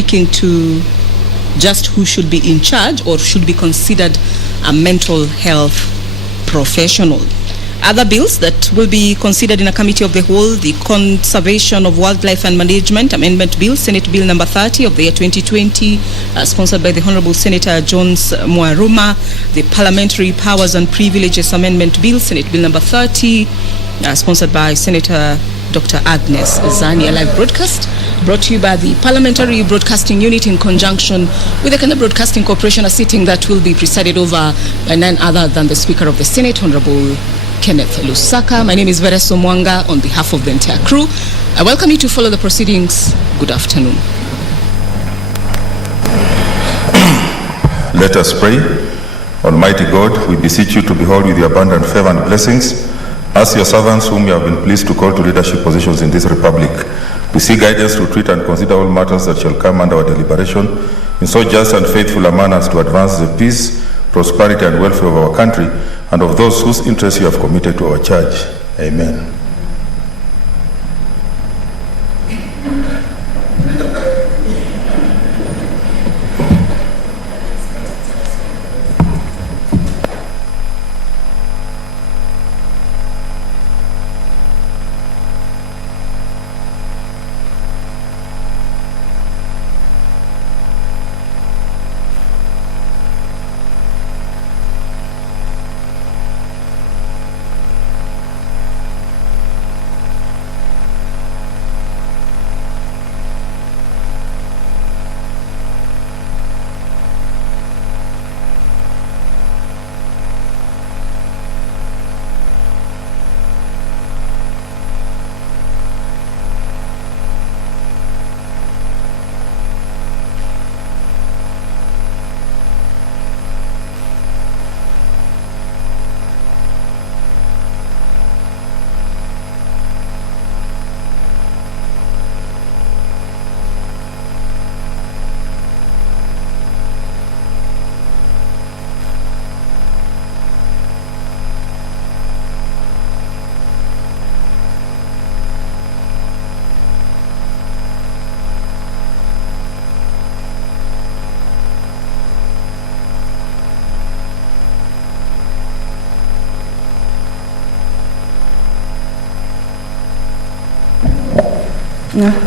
speaking to just who should be in charge or should be considered a mental health professional. Other bills that will be considered in a committee of the whole: the Conservation of Wildlife and Management Amendment Bill, Senate Bill number 30 of the year 2020, sponsored by the Honorable Senator Jones Mwaruma; the Parliamentary Powers and Privileges Amendment Bill, Senate Bill number 30, sponsored by Senator Dr. Agnes Zani. A live broadcast brought to you by the Parliamentary Broadcasting Unit in conjunction with the Kenya Broadcasting Corporation, a sitting that will be presided over by none other than the Speaker of the Senate, Honorable Kenneth Lusaka. My name is Vereso Mwanga. On behalf of the entire crew, I welcome you to follow the proceedings. Good afternoon. Let us pray. Almighty God, we beseech you to behold with your abundant favor and blessings as your servants whom you have been pleased to call to leadership positions in this republic. We seek guidance to treat and consider all matters that shall come under our deliberation in so just and faithful a manner as to advance the peace, prosperity and welfare of our country and of those whose interests you have committed to our charge. Amen.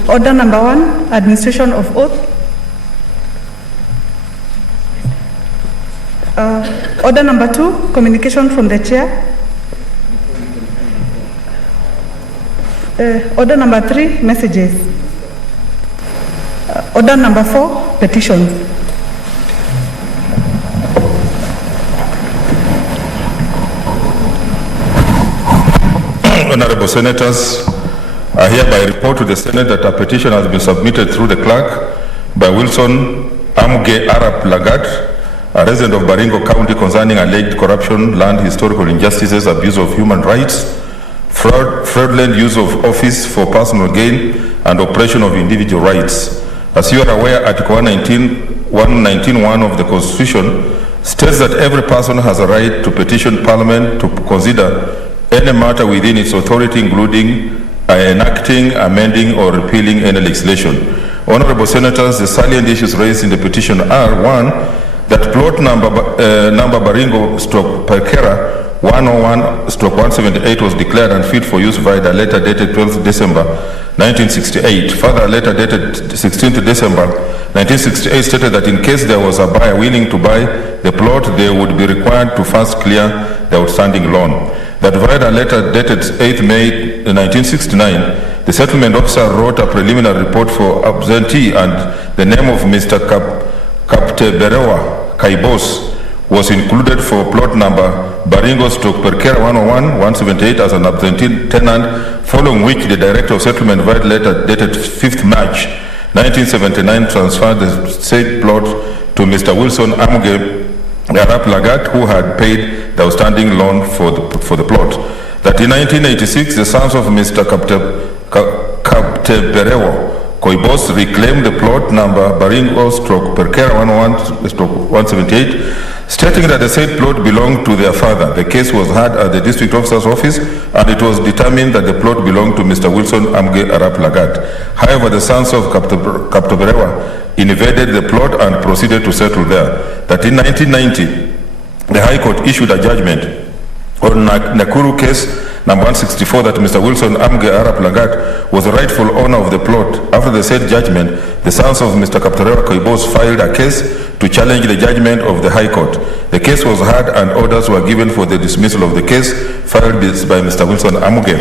Order number 1, administration of oath. Order number 2, communication from the chair. Order number 3, messages. Order number 4, petitions. Honorable Senators, I hereby report to the Senate that a petition has been submitted through the clerk by Wilson Amuge Arap Lagat, a resident of Baringo County, concerning alleged corruption, land historical injustices, abuse of human rights, fraudulent use of office for personal gain, and oppression of individual rights. As you are aware, Article 119.1 of the Constitution states that every person has a right to petition Parliament to consider any matter within its authority, including enacting, amending, or repealing any legislation. Honorable Senators, the salient issues raised in the petition are: 1, that plot number Baringo/Perkera 101/178 was declared unfit for use via the letter dated 12th December 1968. Further, a letter dated 16th December 1968 stated that in case there was a buyer willing to buy the plot, they would be required to first clear the outstanding loan. That via a letter dated 8th May 1969, the settlement officer wrote a preliminary report for absentee and the name of Mr. Kapteberewa Kaibos was included for plot number Baringo/Perkera 101/178 as an absentee tenant, following which the Director of Settlement via letter dated 5th March 1979 transferred the said plot to Mr. Wilson Amuge Arap Lagat, who had paid the outstanding loan for the plot. That in 1986, the sons of Mr. Kapteberewa Koibos reclaimed the plot number Baringo/Perkera 101/178, stating that the said plot belonged to their father. The case was heard at the district officer's office, and it was determined that the plot belonged to Mr. Wilson Amuge Arap Lagat. However, the sons of Kapteberewa invaded the plot and proceeded to settle there. That in 1990, the High Court issued a judgment on Nakuru case number 164 that Mr. Wilson Amge Arap Lagat was the rightful owner of the plot. After the said judgment, the sons of Mr. Kapterewa Koibos filed a case to challenge the judgment of the High Court. The case was heard and orders were given for the dismissal of the case filed by Mr. Wilson Amge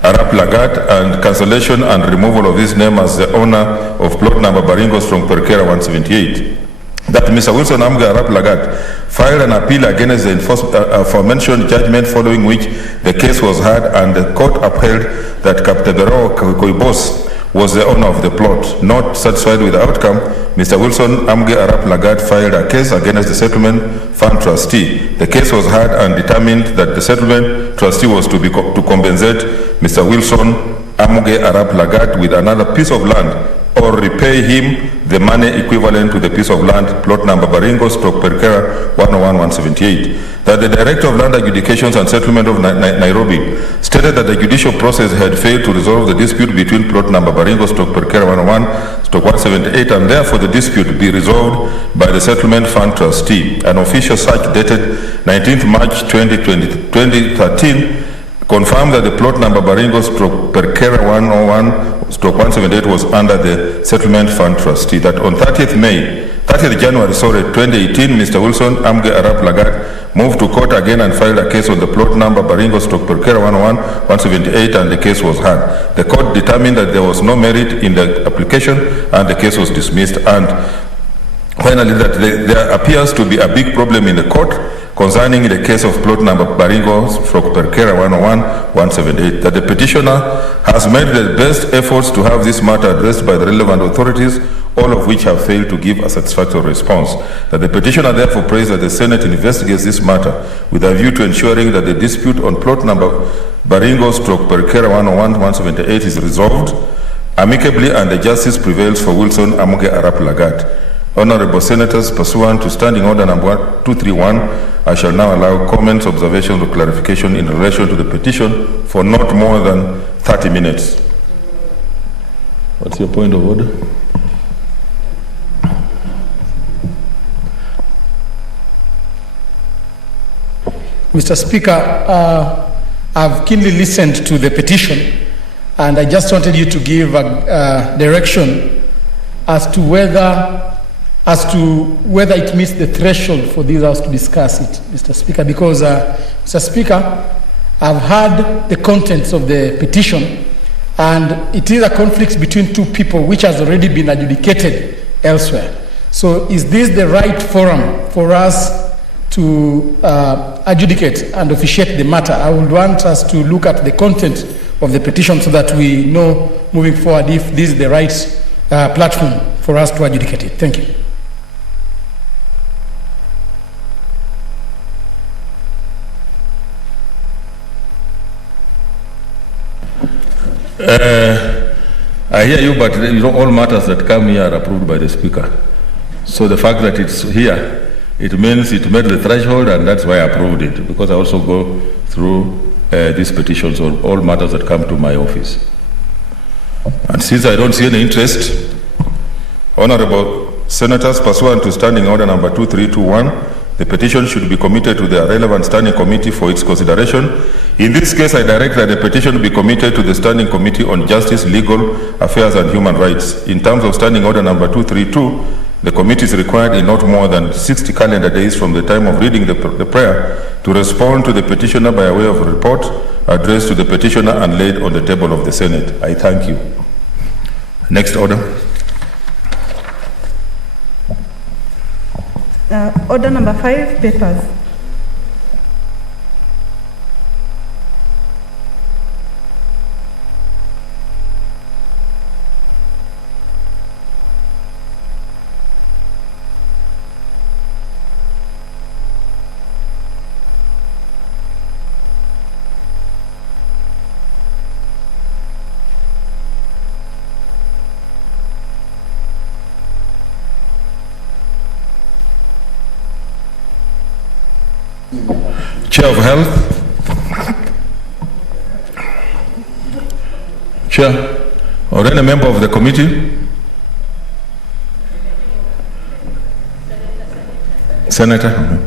Arap Lagat and cancellation and removal of his name as the owner of plot number Baringos from Perkera 178. That Mr. Wilson Amge Arap Lagat filed an appeal against the aforementioned judgment, following which the case was heard and the court upheld that Kapteberoa Koibos was the owner of the plot. Not satisfied with the outcome, Mr. Wilson Amge Arap Lagat filed a case against the settlement fund trustee. The case was heard and determined that the settlement trustee was to compensate Mr. Wilson Amge Arap Lagat with another piece of land or repay him the money equivalent to the piece of land, plot number Baringos, Perkera 101-178. That the Director of Land Adjudications and Settlement of Nairobi stated that the judicial process had failed to resolve the dispute between plot number Baringos, Perkera 101-178, and therefore the dispute be resolved by the Settlement Fund Trustee. An official search dated 19th March 2013 confirmed that the plot number Baringos Perkera 101-178 was under the Settlement Fund Trustee. That on 30th January 2018, Mr. Wilson Amge Arap Lagat moved to court again and filed a case on the plot number Baringos Perkera 101-178, and the case was heard. The court determined that there was no merit in the application and the case was dismissed. And finally, that there appears to be a big problem in the court concerning the case of plot number Baringos Perkera 101-178, that the petitioner has made the best efforts to have this matter addressed by the relevant authorities, all of which have failed to give a satisfactory response. That the petitioner therefore prays that the Senate investigates this matter with a view to ensuring that the dispute on plot number Baringos Perkera 101-178 is resolved amicably and the justice prevails for Wilson Amge Arap Lagat. Honorable Senators, pursuant to Standing Order number 231, I shall now allow comments, observations, or clarification in relation to the petition for not more than 30 minutes. What's your point of order? Mr. Speaker, I've keenly listened to the petition, and I just wanted you to give a direction as to whether it meets the threshold for this House to discuss it, Mr. Speaker, because, Mr. Speaker, I've heard the contents of the petition, and it is a conflict between two people which has already been adjudicated elsewhere. So is this the right forum for us to adjudicate and officiate the matter? I would want us to look at the content of the petition so that we know moving forward if this is the right platform for us to adjudicate it. Thank you. I hear you, but you know, all matters that come here are approved by the Speaker. So the fact that it's here, it means it met the threshold, and that's why I approved it, because I also go through these petitions on all matters that come to my office. And since I don't see any interest, Honorable Senators, pursuant to Standing Order number 2321, the petition should be committed to the relevant standing committee for its consideration. In this case, I direct that the petition be committed to the Standing Committee on Justice, Legal Affairs and Human Rights. In terms of Standing Order number 232, the committee is required in not more than 60 calendar days from the time of reading the prayer to respond to the petitioner by way of a report addressed to the petitioner and laid on the table of the Senate. I thank you. Next order. Order number 5, papers. Chair of Health. Chair, or any member of the committee. Senator.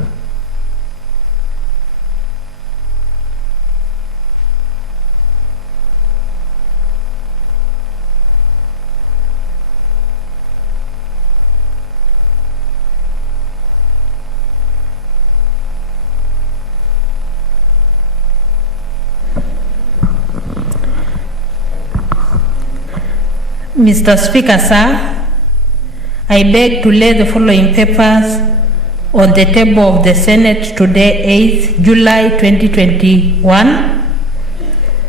Mr. Speaker, sir, I beg to lay the following papers on the table of the Senate today, 8th July 2021.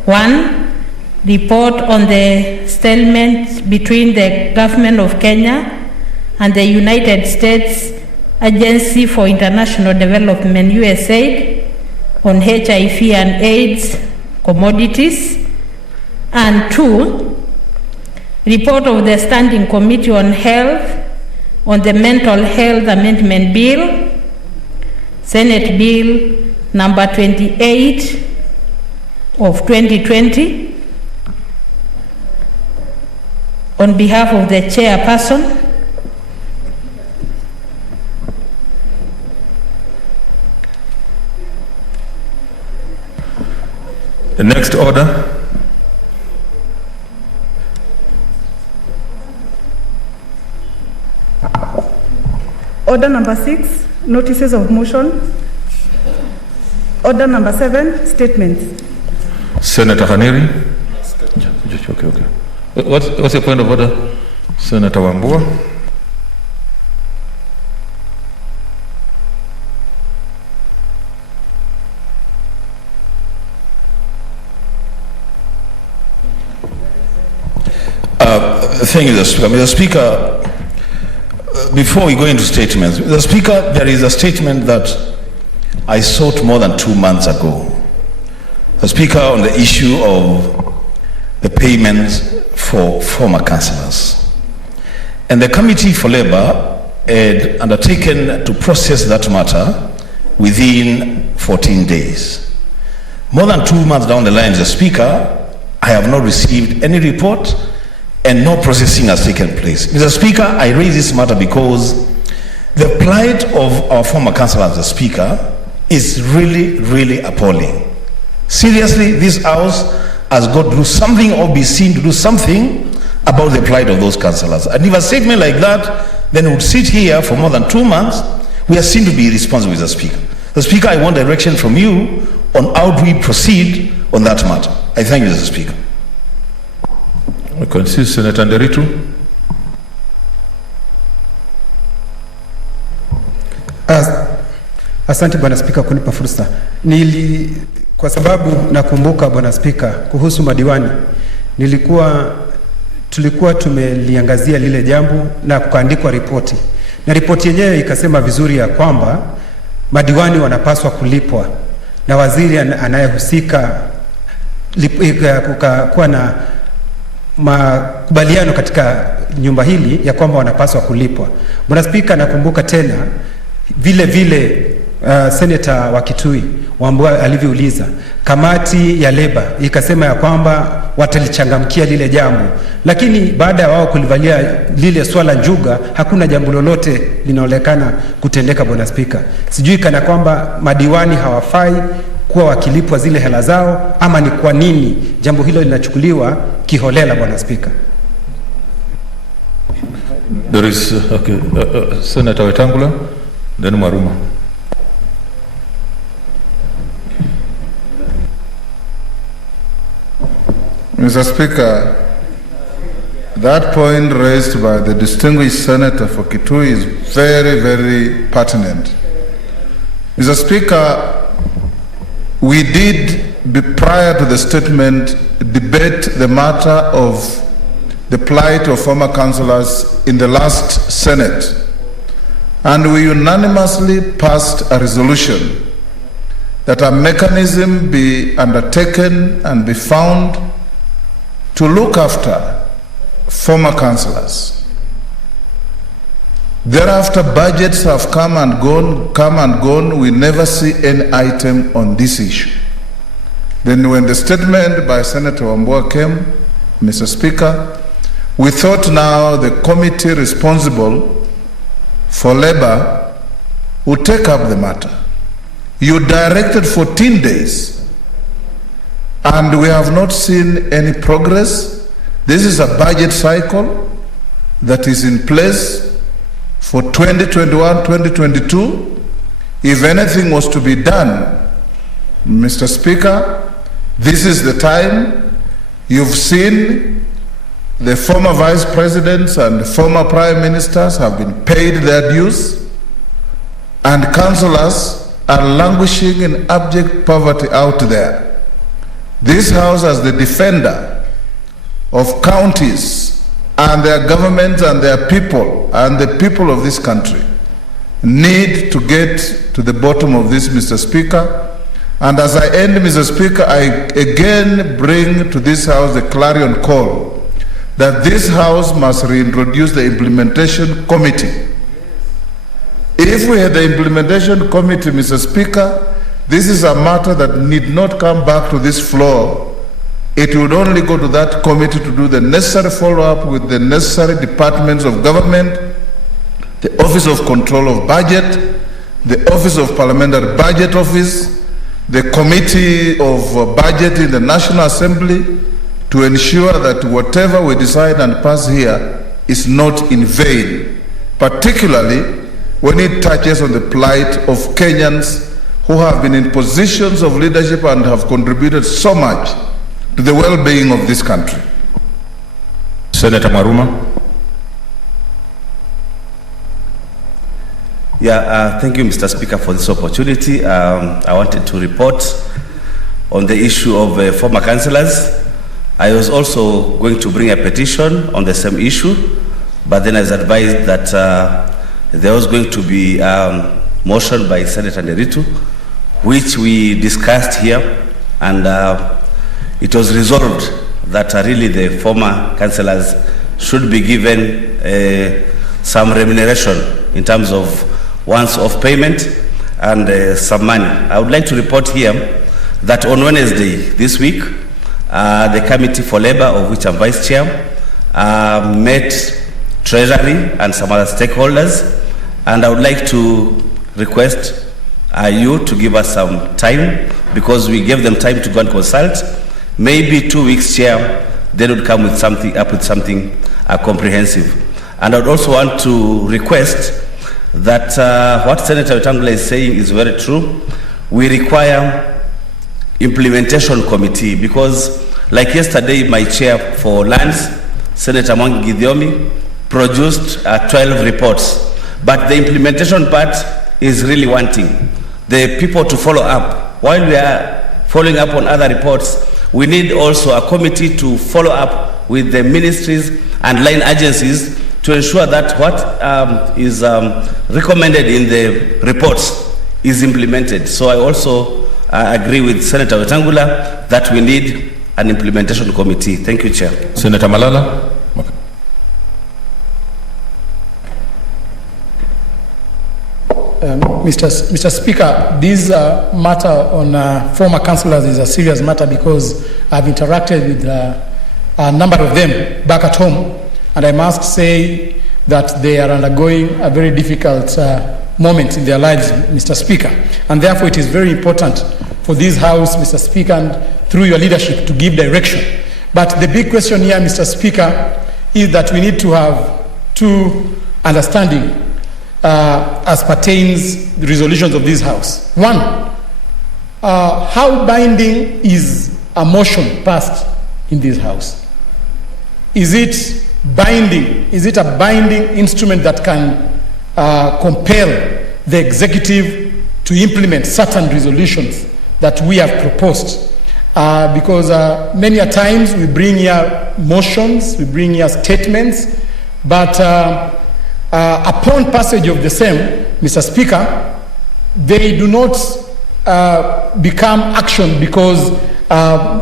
1. Report on the stalemate between the Government of Kenya and the United States Agency for International Development, USAID, on HIV and AIDS commodities. And 2. Report of the Standing Committee on Health on the Mental Health Amendment Bill, Senate Bill number 28 of 2020, on behalf of the chairperson. The next order. Order number 6, notices of motion. Order number 7, statements. Senator Haniri. Okay. What's your point of order? Senator Wambua. Thank you, Mr. Speaker. Mr. Speaker, before we go into statements, Mr. Speaker, there is a statement that I sought more than 2 months ago. Mr. Speaker, on the issue of the payments for former councillors. And the Committee for Labour had undertaken to process that matter within 14 days. More than 2 months down the line, Mr. Speaker, I have not received any report and no processing has taken place. Mr. Speaker, I raise this matter because the plight of our former councillors, Mr. Speaker, is really, really appalling. Seriously, this House has got to do something or be seen to do something about the plight of those councillors. And if a statement like that, then we would sit here for more than 2 months, we are seen to be responsible, Mr. Speaker. Mr. Speaker, I want direction from you on how do we proceed on that matter. I thank you, Mr. Speaker. I concede Senator Nderitu. Asante Bwana Spika kunipa fursa. Kwa sababu nakumbuka Bwana Spika kuhusu madiwani, tulikuwa tumeliangazia lile jambo na kukaandikwa ripoti. Na ripoti yenyewe ikasema vizuri ya kwamba madiwani wanapaswa kulipwa na waziri anayehusika kukakuwa na makubaliano katika nyumba hili ya kwamba wanapaswa kulipwa. Bwana Spika, nakumbuka tena vile Senator wa Kitui Wambua alivyouliza, kamati ya Leba ikasema ya kwamba watalichangamkia lile jambo, lakini baada ya wao kulivalia lile swala njuga, hakuna jambo lolote linaonekana kutendeka. Bwana Spika, sijui kana kwamba madiwani hawafai kuwa wakilipwa zile hela zao, ama ni kwa nini jambo hilo linachukuliwa kiholela, Bwana Spika? There is Senator Wetangula, then Maruma. Mr. Speaker, that point raised by the distinguished Senator for Kitui is very, very pertinent. Mr. Speaker, we did, prior to the statement, debate the matter of the plight of former councillors in the last Senate, and we unanimously passed a resolution that a mechanism be undertaken and be found to look after former councillors. Thereafter, budgets have come and gone. We never see any item on this issue. Then when the statement by Senator Wambua came, Mr. Speaker, we thought now the committee responsible for labor will take up the matter. You directed 14 days, and we have not seen any progress. This is a budget cycle that is in place for 2021-2022. If anything was to be done, Mr. Speaker, this is the time. You've seen the former vice presidents and the former prime ministers have been paid their dues, and councillors are languishing in abject poverty out there. This House, as the defender of counties and their governments and their people and the people of this country, need to get to the bottom of this, Mr. Speaker. And as I end, Mr. Speaker, I again bring to this House the clarion call that this House must reintroduce the implementation committee. If we had the implementation committee, Mr. Speaker, this is a matter that need not come back to this floor. It would only go to that committee to do the necessary follow-up with the necessary departments of government, the Office of Control of Budget, the Office of Parliamentary Budget Office, the Committee of Budget in the National Assembly, to ensure that whatever we decide and pass here is not in vain, particularly when it touches on the plight of Kenyans who have been in positions of leadership and have contributed so much to the well-being of this country. Senator Maruma. Thank you, Mr. Speaker, for this opportunity. I wanted to report on the issue of former councillors. I was also going to bring a petition on the same issue, but then I was advised that there was going to be motion by Senator Nderitu, which we discussed here, and it was resolved that really the former councillors should be given some remuneration in terms of once-off payment and some money. I would like to report here that on Wednesday this week, the Committee for Labour, of which I'm Vice Chair, met Treasury and some other stakeholders, and I would like to request you to give us some time, because we gave them time to go and consult. Maybe 2 weeks, Chair, they would come with something comprehensive. And I would also want to request that what Senator Wetangula is saying is very true. We require implementation committee, because like yesterday, my chair for lands, Senator Mwangi Githiomi, produced 12 reports, but the implementation part is really wanting the people to follow up. While we are following up on other reports, we need also a committee to follow up with the ministries and line agencies to ensure that what is recommended in the reports is implemented. So I also agree with Senator Wetangula that we need an implementation committee. Thank you, Chair. Senator Malala. Mr. Speaker, this matter on former councillors is a serious matter, because I've interacted with a number of them back at home, and I must say that they are undergoing a very difficult moment in their lives, Mr. Speaker. And therefore, it is very important for this House, Mr. Speaker, and through your leadership, to give direction. But the big question here, Mr. Speaker, is that we need to have two understanding as pertains the resolutions of this House. One, how binding is a motion passed in this House? Is it binding? Is it a binding instrument that can compel the executive to implement certain resolutions that we have proposed? Because many a times we bring here motions, we bring here statements, but upon passage of the same, Mr. Speaker, they do not become action, because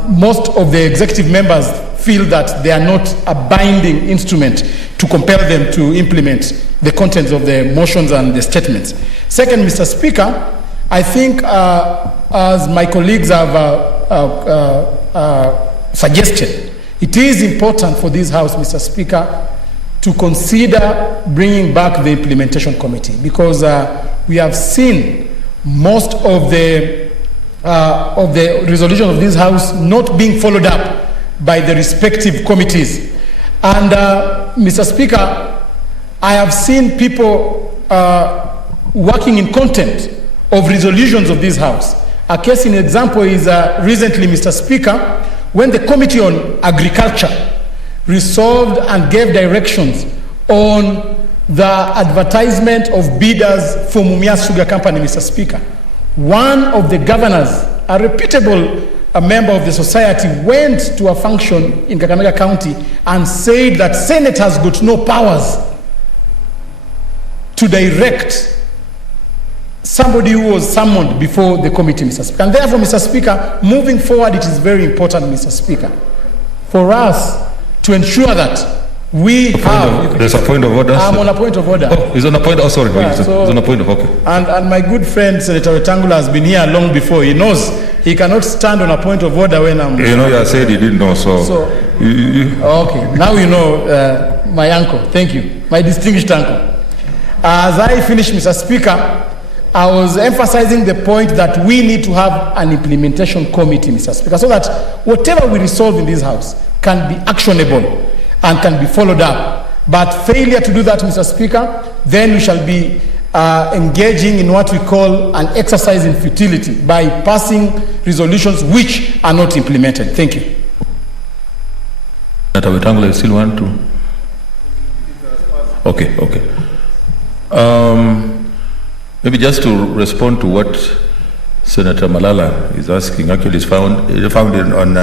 most of the executive members feel that they are not a binding instrument to compel them to implement the contents of the motions and the statements. Second, Mr. Speaker, I think as my colleagues have suggested, it is important for this House, Mr. Speaker, to consider bringing back the implementation committee, because we have seen most of the resolution of this House not being followed up by the respective committees. And Mr. Speaker, I have seen people working in contempt of resolutions of this House. A case in example is recently, Mr. Speaker, when the Committee on Agriculture resolved and gave directions on the advertisement of bidders for Mumia Sugar Company, Mr. Speaker. One of the governors, a reputable member of the society, went to a function in Kakamega County and said that Senate has got no powers to direct somebody who was summoned before the committee, Mr. Speaker. And therefore, Mr. Speaker, moving forward, it is very important, Mr. Speaker, for us to ensure that we have... There's a point of order. I'm on a point of order. Oh, he's on a point. Oh, sorry. Yeah, He's on a point of okay. And my good friend, Senator Wetangula, has been here long before. He knows he cannot stand on a point of order when I'm... You know, you said he didn't know, so... Okay, now you know my uncle. Thank you. My distinguished uncle. As I finish, Mr. Speaker, I was emphasizing the point that we need to have an implementation committee, Mr. Speaker, so that whatever we resolve in this House can be actionable and can be followed up. But failure to do that, Mr. Speaker, then we shall be engaging in what we call an exercise in futility by passing resolutions which are not implemented. Thank you. Senator Wetangula, you still want to? Okay. Maybe just to respond to what Senator Malala is asking, actually is found on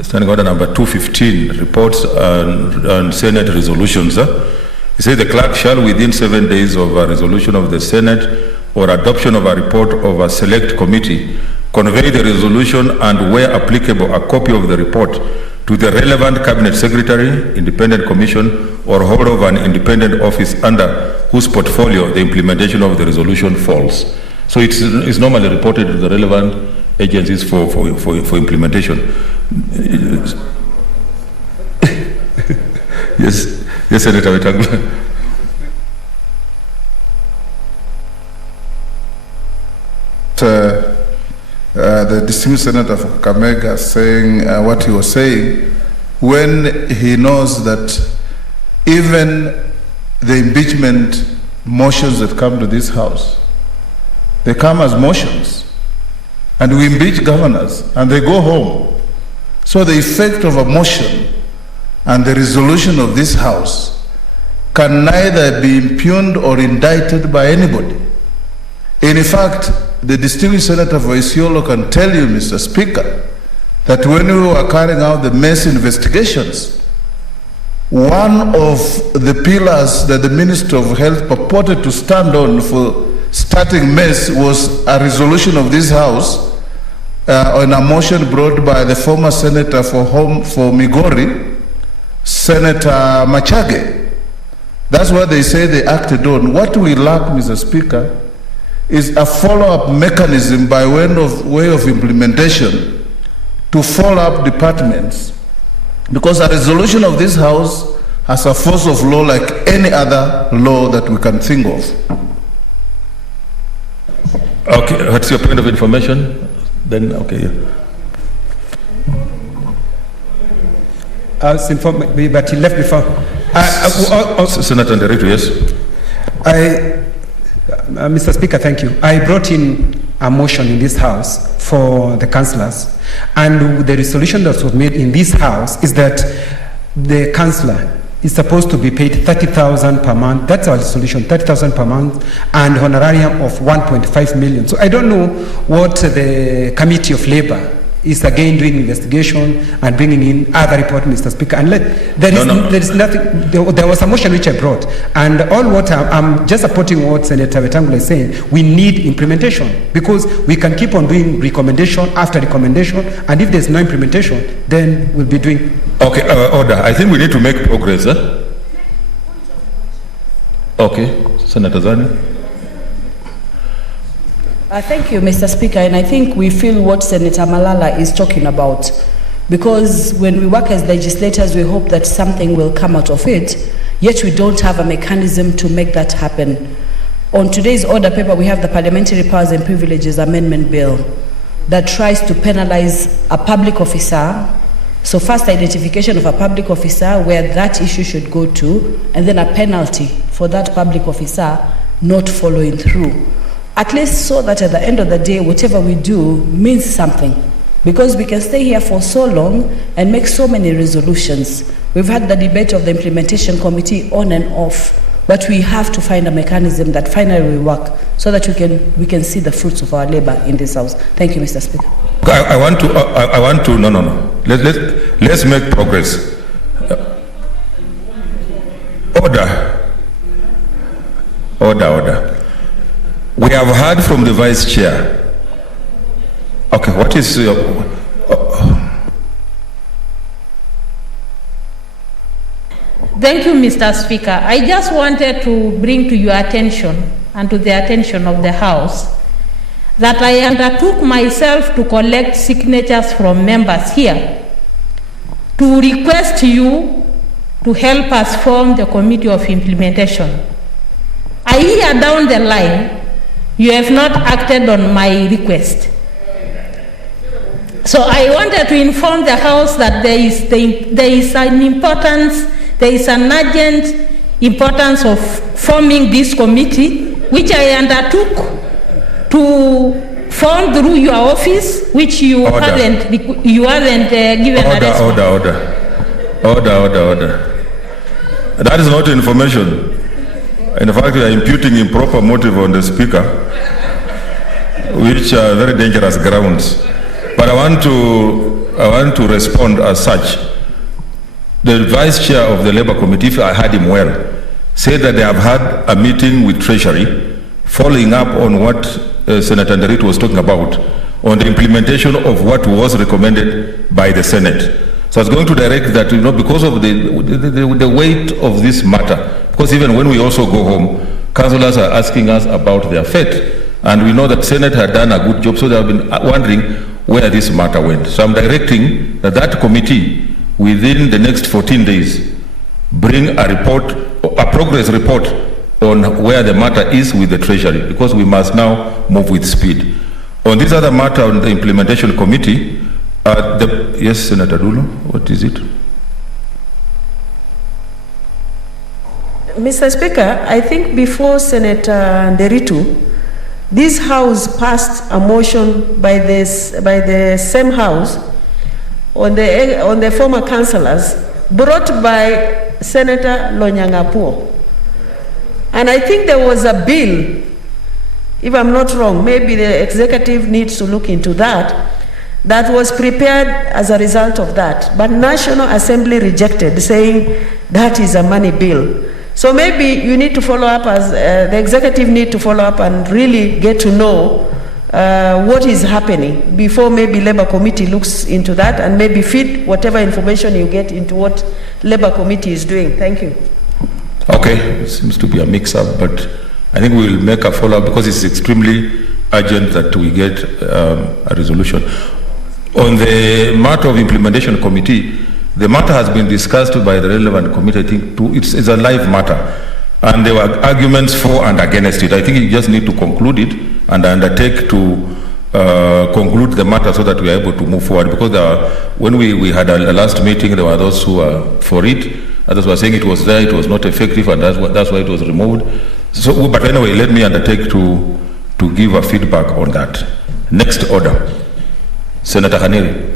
Standing Order number 215, reports on Senate resolutions. He says the clerk shall, within 7 days of a resolution of the Senate or adoption of a report of a select committee, convey the resolution and, where applicable, a copy of the report to the relevant cabinet secretary, independent commission, or holder of an independent office under whose portfolio the implementation of the resolution falls. So it's normally reported to the relevant agencies for implementation. Yes, Senator Wetangula. The distinguished senator for Kakamega saying what he was saying when he knows that even the impeachment motions that come to this House, they come as motions. And we impeach governors and they go home. So the effect of a motion and the resolution of this House can neither be impugned or indicted by anybody. In fact, the distinguished senator for Isiolo can tell you, Mr. Speaker, that when we were carrying out the MES investigations, one of the pillars that the Minister of Health purported to stand on for starting MES was a resolution of this House on a motion brought by the former senator for Migori, Senator Machage. That's what they say they acted on. What we lack, Mr. Speaker, is a follow-up mechanism by way of implementation to follow up departments. Because a resolution of this House has a force of law like any other law that we can think of. Okay, what's your point of information? Then, okay, yeah. I was informed, but he left before. Senator Nderitu, yes. Mr. Speaker, thank you. I brought in a motion in this House for the councillors, and the resolution that was made in this House is that the councillor is supposed to be paid 30,000 per month. That's our resolution, 30,000 per month, and honorarium of 1.5 million. So I don't know what the Committee of Labour is again doing investigation and bringing in other report, Mr. Speaker. And there is nothing. There was a motion which I brought, and all what I'm just supporting what Senator Wetangula is saying. We need implementation, because we can keep on doing recommendation after recommendation, and if there's no implementation, then we'll be doing. Okay, order. I think we need to make progress. Okay, Senator Zani. Thank you, Mr. Speaker, and I think we feel what Senator Malala is talking about, because when we work as legislators, we hope that something will come out of it, yet we don't have a mechanism to make that happen. on today's order paper, we have the Parliamentary Powers and Privileges Amendment Bill that tries to penalize a public officer. So first identification of a public officer where that issue should go to, and then a penalty for that public officer not following through. At least so that at the end of the day, whatever we do means something. Because we can stay here for so long and make so many resolutions. We've had the debate of the implementation committee on and off, but we have to find a mechanism that finally will work so that we can see the fruits of our labor in this house. Thank you, Mr. Speaker. I want to, no. Let's make progress. Order. We have heard from the Vice Chair. Okay, what is Thank you, Mr. Speaker. I just wanted to bring to your attention and to the attention of the House that I undertook myself to collect signatures from members here to request you to help us form the Committee of Implementation. A year down the line, you have not acted on my request. So I wanted to inform the House that there is an urgent importance of forming this committee, which I undertook to form through your office, which you haven't given a response. Order. That is not information. In fact, we are imputing improper motive on the Speaker, which are very dangerous grounds. But I want to respond as such. The Vice Chair of the Labour Committee, if I heard him well, said that they have had a meeting with Treasury following up on what Senator Nderit was talking about on the implementation of what was recommended by the Senate. So I was going to direct that, because of the weight of this matter, because even when we also go home, councillors are asking us about their fate. And we know that Senate had done a good job, so they have been wondering where this matter went. So I'm directing that committee, within the next 14 days, bring a progress report on where the matter is with the Treasury, because we must now move with speed. On this other matter, on the implementation committee, yes, Senator Dulo, what is it? Mr. Speaker, I think before Senator Nderitu, this House passed a motion by the same House on the former councillors, brought by Senator Lonyangapuo. And I think there was a bill, if I'm not wrong, maybe the executive needs to look into that was prepared as a result of that. But National Assembly rejected, saying that is a money bill. So maybe you need to follow up, as the executive need to follow up and really get to know what is happening before maybe Labour Committee looks into that, and maybe feed whatever information you get into what Labour Committee is doing. Thank you. Okay, it seems to be a mix-up, but I think we will make a follow-up because it's extremely urgent that we get a resolution. On the matter of implementation committee, the matter has been discussed by the relevant committee. I think it's a live matter, and there were arguments for and against it. I think you just need to conclude it and undertake to conclude the matter so that we are able to move forward. Because when we had a last meeting, there were those who were for it, others were saying it was there, it was not effective, and that's why it was removed. So, but anyway, let me undertake to give a feedback on that. Next order, Senator Haneri.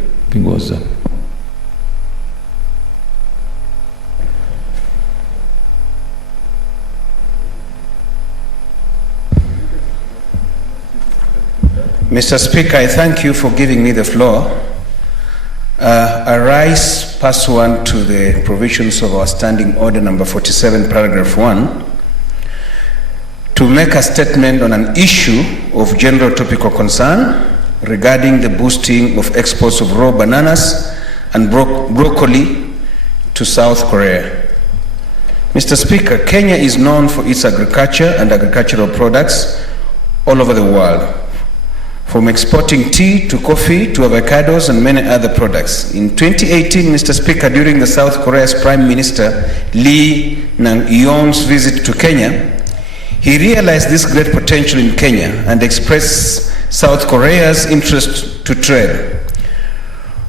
Mr. Speaker, I thank you for giving me the floor. I rise pursuant to the provisions of our Standing Order number 47, paragraph 1, to make a statement on an issue of general topical concern regarding the boosting of exports of raw bananas and broccoli to South Korea. Mr. Speaker, Kenya is known for its agriculture and agricultural products all over the world, from exporting tea to coffee to avocados and many other products. In 2018, Mr. Speaker, during the South Korea's Prime Minister Lee Nang-yeon's visit to Kenya, He realized this great potential in Kenya and expressed South Korea's interest to trade.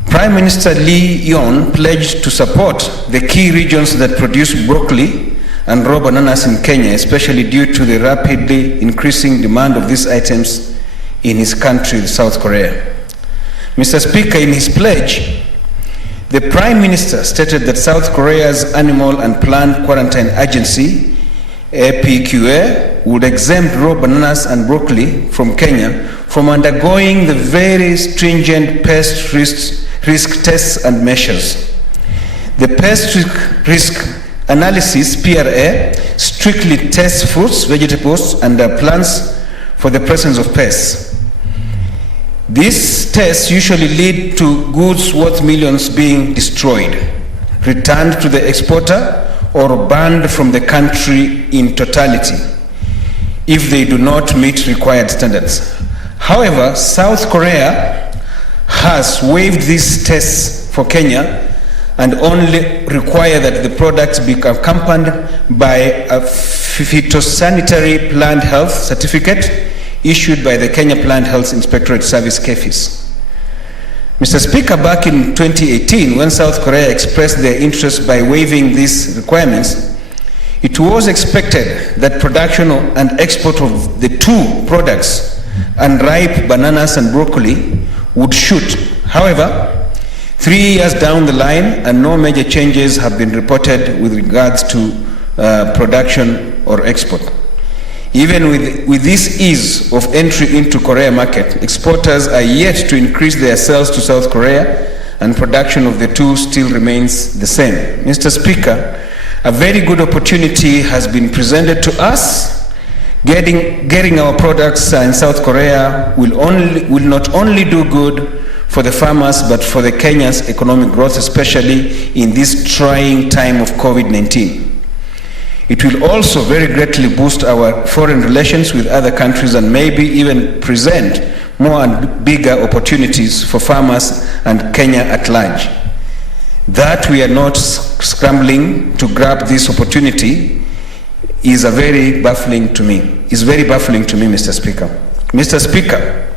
Prime Minister Lee Yon pledged to support the key regions that produce broccoli and raw bananas in Kenya, especially due to the rapidly increasing demand of these items in his country, South Korea. Mr. Speaker, in his pledge, the Prime Minister stated that South Korea's Animal and Plant Quarantine Agency, APQA, would exempt raw bananas and broccoli from Kenya from undergoing the very stringent pest risk tests and measures. The pest risk analysis, PRA, strictly tests fruits, vegetables, and plants for the presence of pests. These tests usually lead to goods worth millions being destroyed, returned to the exporter, or banned from the country in totality if they do not meet required standards. However, South Korea has waived these tests for Kenya and only require that the products be accompanied by a phytosanitary plant health certificate issued by the Kenya Plant Health Inspectorate Service, KEFIS. Mr. Speaker, back in 2018, when South Korea expressed their interest by waiving these requirements, it was expected that production and export of the two products, unripe bananas and broccoli, would shoot. However, 3 years down the line, and no major changes have been reported with regards to production or export. Even with this ease of entry into Korea market, exporters are yet to increase their sales to South Korea, and production of the two still remains the same. Mr. Speaker, a very good opportunity has been presented to us. Getting our products in South Korea will not only do good for the farmers, but for the Kenya's economic growth, especially in this trying time of COVID-19. It will also very greatly boost our foreign relations with other countries and maybe even present more and bigger opportunities for farmers and Kenya at large. That we are not scrambling to grab this opportunity is very baffling to me, Mr. Speaker. Mr. Speaker,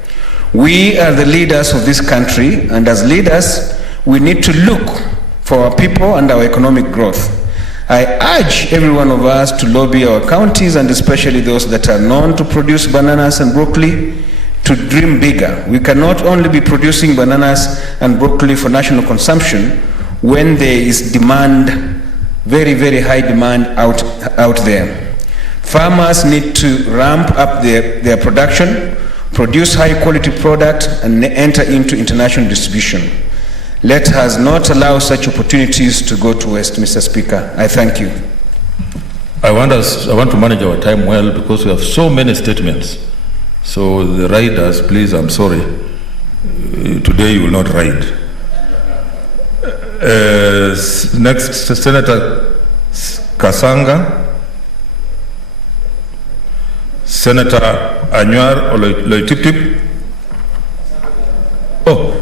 we are the leaders of this country, and as leaders, we need to look for our people and our economic growth. I urge every one of us to lobby our counties, and especially those that are known to produce bananas and broccoli, to dream bigger. We cannot only be producing bananas and broccoli for national consumption when there is demand, very, very high demand out there. Farmers need to ramp up their production, produce high quality product, and enter into international distribution. Let us not allow such opportunities to go to waste, Mr. Speaker. I thank you. I want to manage our time well because we have so many statements. So the riders, please, I'm sorry. Today you will not ride. Next, Senator Kasanga. Senator Anwar Oloitiptip. Oh.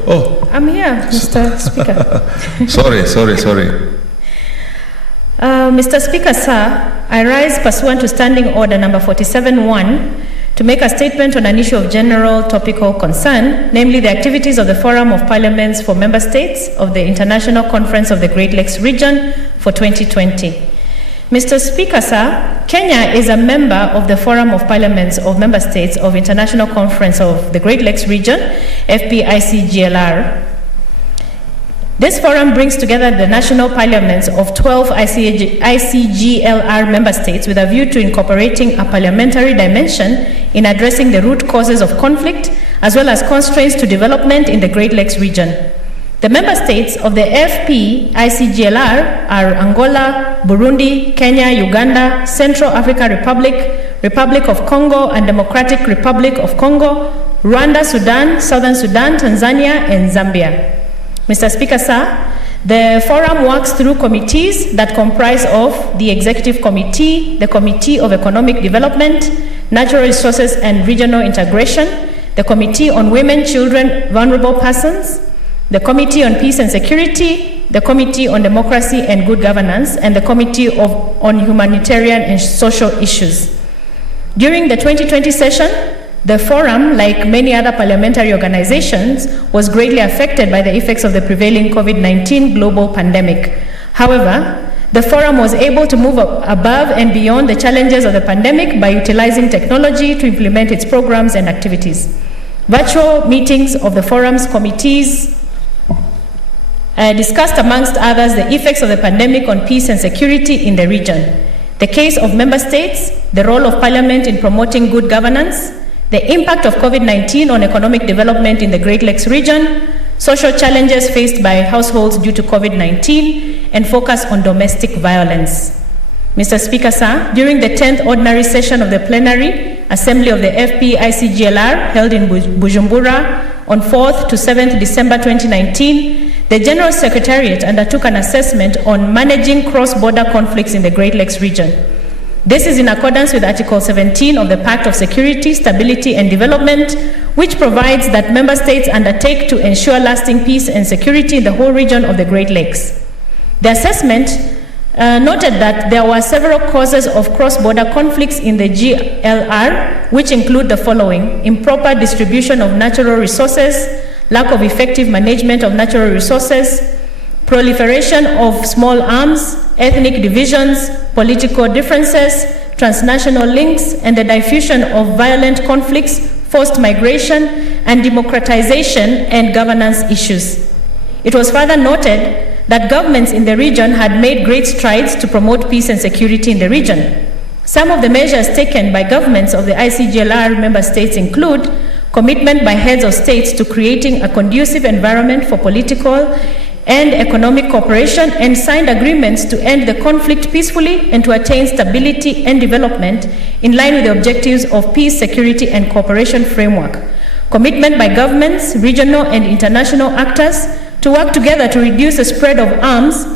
I'm here, Mr. Speaker. Sorry. Mr. Speaker, sir, I rise pursuant to Standing Order number 47-1 to make a statement on an issue of general topical concern, namely the activities of the Forum of Parliaments for Member States of the International Conference of the Great Lakes Region for 2020. Mr. Speaker, sir, Kenya is a member of the Forum of Parliaments of Member States of International Conference of the Great Lakes Region, FPICGLR. This forum brings together the national parliaments of 12 ICGLR member states with a view to incorporating a parliamentary dimension in addressing the root causes of conflict as well as constraints to development in the Great Lakes region. The member states of the FPICGLR are Angola, Burundi, Kenya, Uganda, Central African Republic, Republic of Congo and Democratic Republic of Congo, Rwanda, Sudan, Southern Sudan, Tanzania, and Zambia. Mr. Speaker, sir, the forum works through committees that comprise of the Executive Committee, the Committee of Economic Development, Natural Resources and Regional Integration, the Committee on Women, Children, Vulnerable Persons, the Committee on Peace and Security, the Committee on Democracy and Good Governance, and the Committee on Humanitarian and Social Issues. During the 2020 session, the forum, like many other parliamentary organizations, was greatly affected by the effects of the prevailing COVID-19 global pandemic. However, the forum was able to move above and beyond the challenges of the pandemic by utilizing technology to implement its programs and activities. Virtual meetings of the forum's committees discussed, amongst others, the effects of the pandemic on peace and security in the region, the case of member states, the role of parliament in promoting good governance, the impact of COVID-19 on economic development in the Great Lakes region, social challenges faced by households due to COVID-19, and focus on domestic violence. Mr. Speaker, sir, during the 10th ordinary session of the plenary assembly of the FP-ICGLR held in Bujumbura on 4th to 7th December 2019, the General Secretariat undertook an assessment on managing cross-border conflicts in the Great Lakes region. This is in accordance with Article 17 of the Pact of Security, Stability and Development, which provides that member states undertake to ensure lasting peace and security in the whole region of the Great Lakes. The assessment noted that there were several causes of cross-border conflicts in the GLR, which include the following: improper distribution of natural resources, lack of effective management of natural resources, proliferation of small arms, ethnic divisions, political differences, transnational links, and the diffusion of violent conflicts, forced migration, and democratization and governance issues. It was further noted that governments in the region had made great strides to promote peace and security in the region. Some of the measures taken by governments of the ICGLR member states include commitment by heads of states to creating a conducive environment for political and economic cooperation, and signed agreements to end the conflict peacefully and to attain stability and development in line with the objectives of peace, security, and cooperation framework. Commitment by governments, regional and international actors to work together to reduce the spread of arms,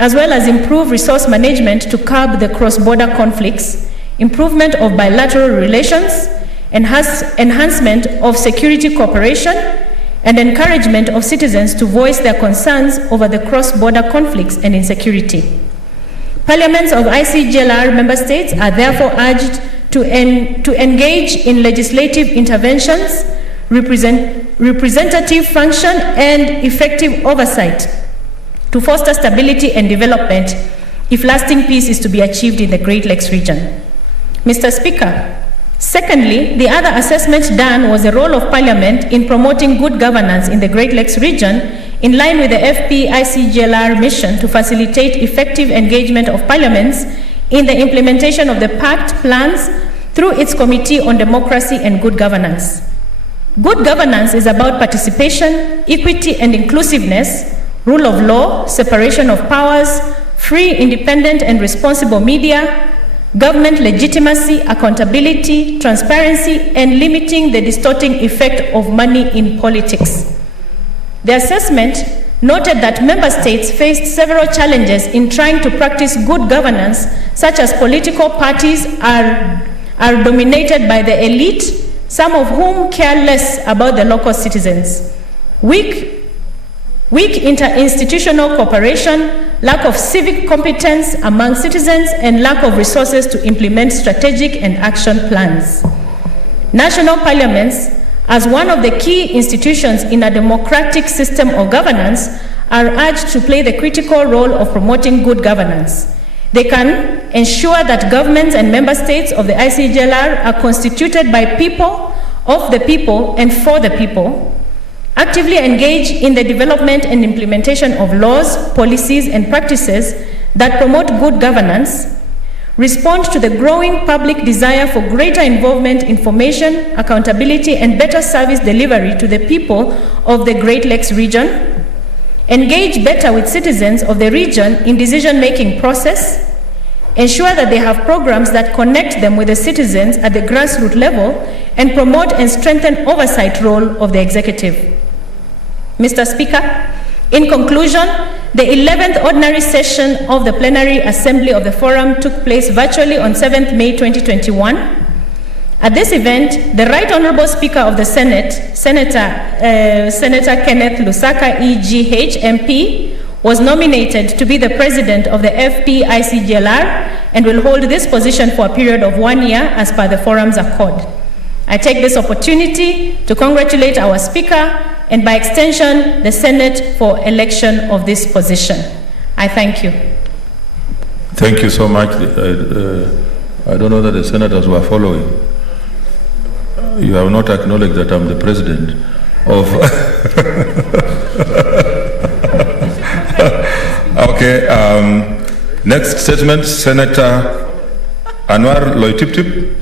as well as improve resource management to curb the cross-border conflicts, improvement of bilateral relations, enhancement of security cooperation, and encouragement of citizens to voice their concerns over the cross-border conflicts and insecurity. Parliaments of ICGLR member states are therefore urged to engage in legislative interventions, representative function, and effective oversight to foster stability and development if lasting peace is to be achieved in the Great Lakes region. Mr. Speaker, secondly, the other assessment done was the role of Parliament in promoting good governance in the Great Lakes region in line with the FP-ICGLR mission to facilitate effective engagement of parliaments in the implementation of the Pact plans through its Committee on Democracy and Good Governance. Good governance is about participation, equity and inclusiveness, rule of law, separation of powers, free, independent and responsible media, government legitimacy, accountability, transparency, and limiting the distorting effect of money in politics. The assessment noted that member states faced several challenges in trying to practice good governance, such as political parties are dominated by the elite, some of whom care less about the local citizens. Weak interinstitutional cooperation, lack of civic competence among citizens, and lack of resources to implement strategic and action plans. National parliaments, as one of the key institutions in a democratic system of governance, are urged to play the critical role of promoting good governance. They can ensure that governments and member states of the ICGLR are constituted by people, of the people, and for the people, actively engage in the development and implementation of laws, policies, and practices that promote good governance, respond to the growing public desire for greater involvement, information, accountability, and better service delivery to the people of the Great Lakes region, engage better with citizens of the region in decision-making process, ensure that they have programs that connect them with the citizens at the grassroots level, and promote and strengthen oversight role of the executive. Mr. Speaker, in conclusion, the 11th ordinary session of the plenary assembly of the forum took place virtually on 7th May 2021. At this event, the Right Honorable Speaker of the Senate, Senator Kenneth Lusaka EGH MP, was nominated to be the president of the FP-ICGLR and will hold this position for a period of 1 year as per the forum's accord. I take this opportunity to congratulate our Speaker and by extension the Senate for election of this position. I thank you. Thank you so much. I don't know that the senators were following. You have not acknowledged that I'm the president of... Okay, next statement, Senator Anwar Loitiptip,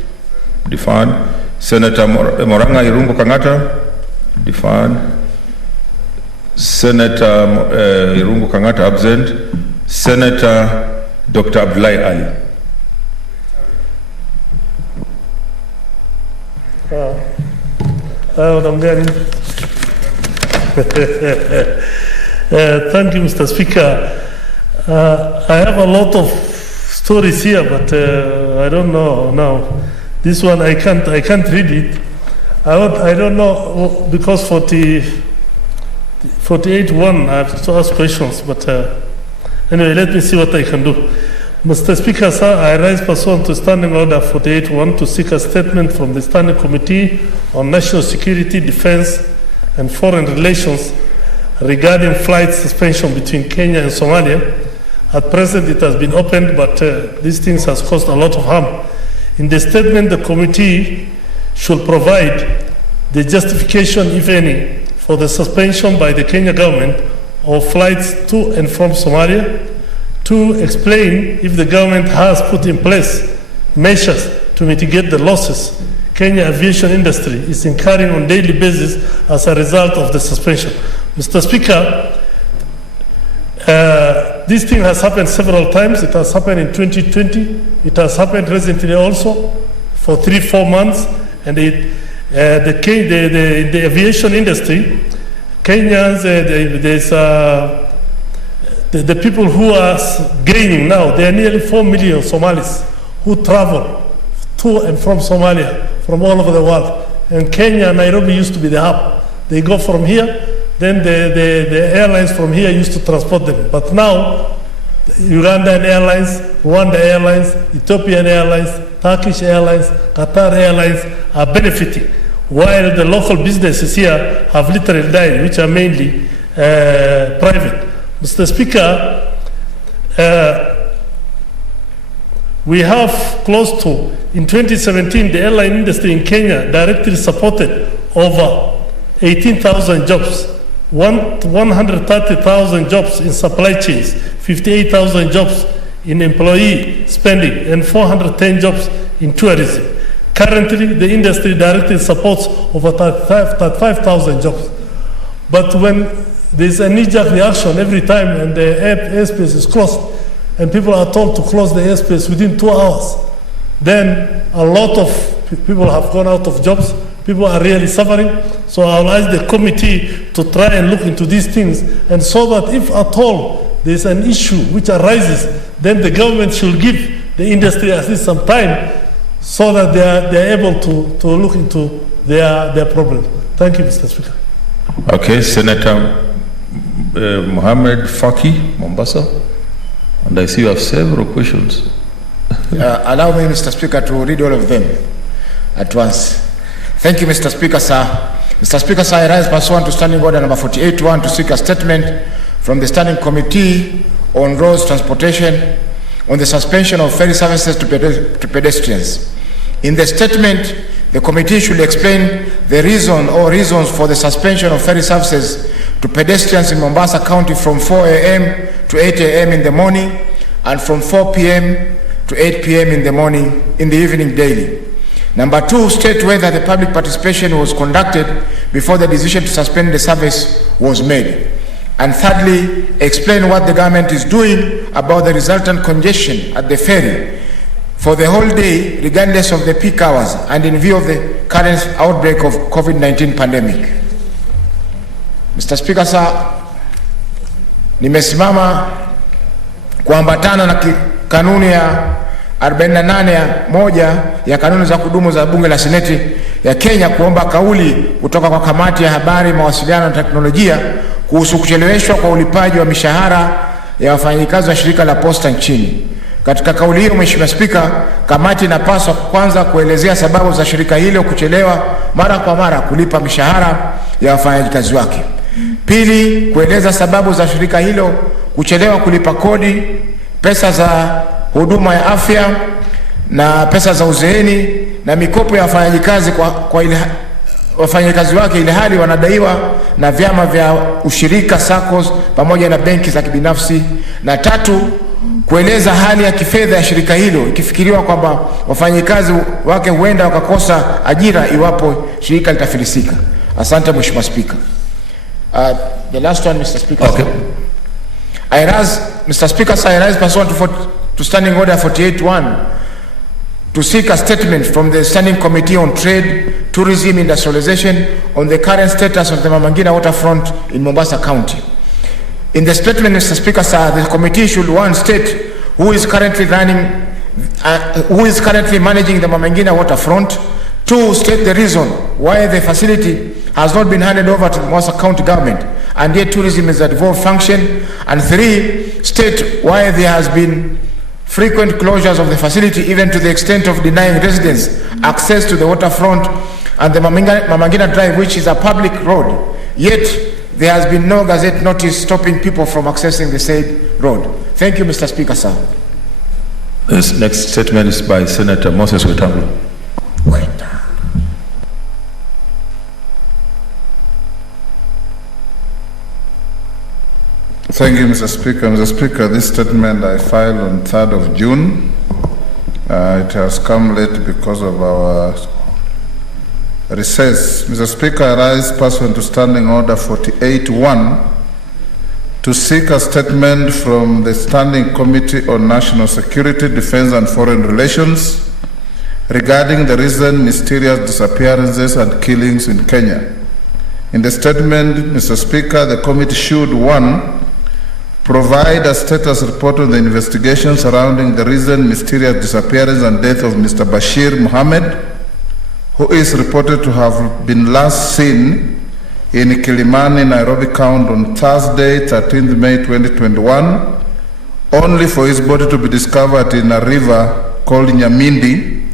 deferred. Senator Moranga Irungu Kangata, deferred. Senator Irungu Kangata, absent. Senator Dr. Abdullahi Ali. Thank you, Mr. Speaker. I have a lot of stories here, but I don't know now. This one I can't read it. I don't know because 48.1 I have to ask questions, but anyway, let me see what I can do. Mr. Speaker, sir, I rise pursuant to Standing Order 48.1 to seek a statement from the Standing Committee on National Security, Defense and Foreign Relations regarding flight suspension between Kenya and Somalia. At present, it has been opened, but these things has caused a lot of harm. In the statement, the committee should provide the justification, if any, for the suspension by the Kenya government of flights to and from Somalia. To explain if the government has put in place measures to mitigate the losses Kenya aviation industry is incurring on a daily basis as a result of the suspension. Mr. Speaker, this thing has happened several times. It has happened in 2020. It has happened recently also for 3-4 months. And the aviation industry, Kenyans, the people who are gaining now, there are nearly 4 million Somalis who travel to and from Somalia, from all over the world. And Kenya, Nairobi used to be the hub. They go from here, then the airlines from here used to transport them. But now, Ugandan Airlines, Rwanda Airlines, Ethiopian Airlines, Turkish Airlines, Qatar Airlines are benefiting, while the local businesses here have literally died, which are mainly private. Mr. Speaker, we have close to, in 2017, the airline industry in Kenya directly supported over 18,000 jobs, 130,000 jobs in supply chains, 58,000 jobs in employee spending, and 410 jobs in tourism. Currently, the industry directly supports over 35,000 jobs. But when there's a knee-jerk reaction every time and the airspace is closed, and people are told to close the airspace within 2 hours, then a lot of people have gone out of jobs. People are really suffering. So I'll ask the committee to try and look into these things, and so that if at all there's an issue which arises, then the government should give the industry at least some time so that they're able to look into their problem. Thank you, Mr. Speaker. Okay, Senator Mohammed Faki, Mombasa. And I see you have several questions. Allow me, Mr. Speaker, to read all of them at once. Thank you, Mr. Speaker, sir. Mr. Speaker, sir, I rise pursuant to Standing Order number 48.1 to seek a statement from the Standing Committee on Roads Transportation on the suspension of ferry services to pedestrians. In the statement, the committee should explain the reason or reasons for the suspension of ferry services to pedestrians in Mombasa County from 4 a.m. to 8 a.m. in the morning and from 4 p.m. to 8 p.m. in the evening daily. Number 2, state whether the public participation was conducted before the decision to suspend the service was made. And thirdly, explain what the government is doing about the resultant congestion at the ferry for the whole day, regardless of the peak hours, and in view of the current outbreak of COVID-19 pandemic. Mr. Speaker, sir, nimesimama kuambatana na kanuni ya 48(1) ya kanuni za kudumu za Bunge la Seneti ya Kenya kuomba kauli kutoka kwa kamati ya habari, mawasiliano na teknolojia kuhusu kucheleweshwa kwa ulipaji wa mishahara ya wafanyikazi wa shirika la posta nchini. Katika kauli hiyo, Mheshimiwa Spika, kamati inapaswa kwanza kuelezea sababu za shirika hilo kuchelewa mara kwa mara kulipa mishahara ya wafanyakazi wake. Pili, kueleza sababu za shirika hilo kuchelewa kulipa kodi, pesa za huduma ya afya na pesa za uzeeni na mikopo ya wafanyakazi wafanyakazi wake, ile hali wanadaiwa na vyama vya ushirika SACCOS pamoja na benki za kibinafsi. Na tatu, kueleza hali ya kifedha ya shirika hilo ikifikiriwa kwamba wafanyakazi wake huenda wakakosa ajira iwapo shirika litafilisika. Asante Mheshimiwa Spika. The last one, Mr. Speaker. Okay. Mr. Speaker, I rise pursuant to Standing Order 48-1 to seek a statement from the Standing Committee on Trade, Tourism, Industrialization on the current status of the Mamangina waterfront in Mombasa County. In the statement, Mr. Speaker, the committee should, one, state who is currently managing the Mamangina waterfront. Two, state the reason why the facility has not been handed over to the Mombasa County government and yet tourism is at full function. And three, state why there has been frequent closures of the facility, even to the extent of denying residents access to the waterfront and the Mamangina Drive, which is a public road. Yet there has been no gazette notice stopping people from accessing the said road. Thank you, Mr. Speaker, sir. This next statement is by Senator Moses Wetangula. Thank you, Mr. Speaker. Mr. Speaker, this statement I filed on 3rd of June. It has come late because of our recess. Mr. Speaker, I rise pursuant to Standing Order 48-1 to seek a statement from the Standing Committee on National Security, Defense and Foreign Relations regarding the recent mysterious disappearances and killings in Kenya. In the statement, Mr. Speaker, the committee should, one, provide a status report on the investigation surrounding the recent mysterious disappearance and death of Mr. Bashir Mohammed, who is reported to have been last seen in Kilimani, Nairobi County on Thursday, 13th May 2021, only for his body to be discovered in a river called Nyamindi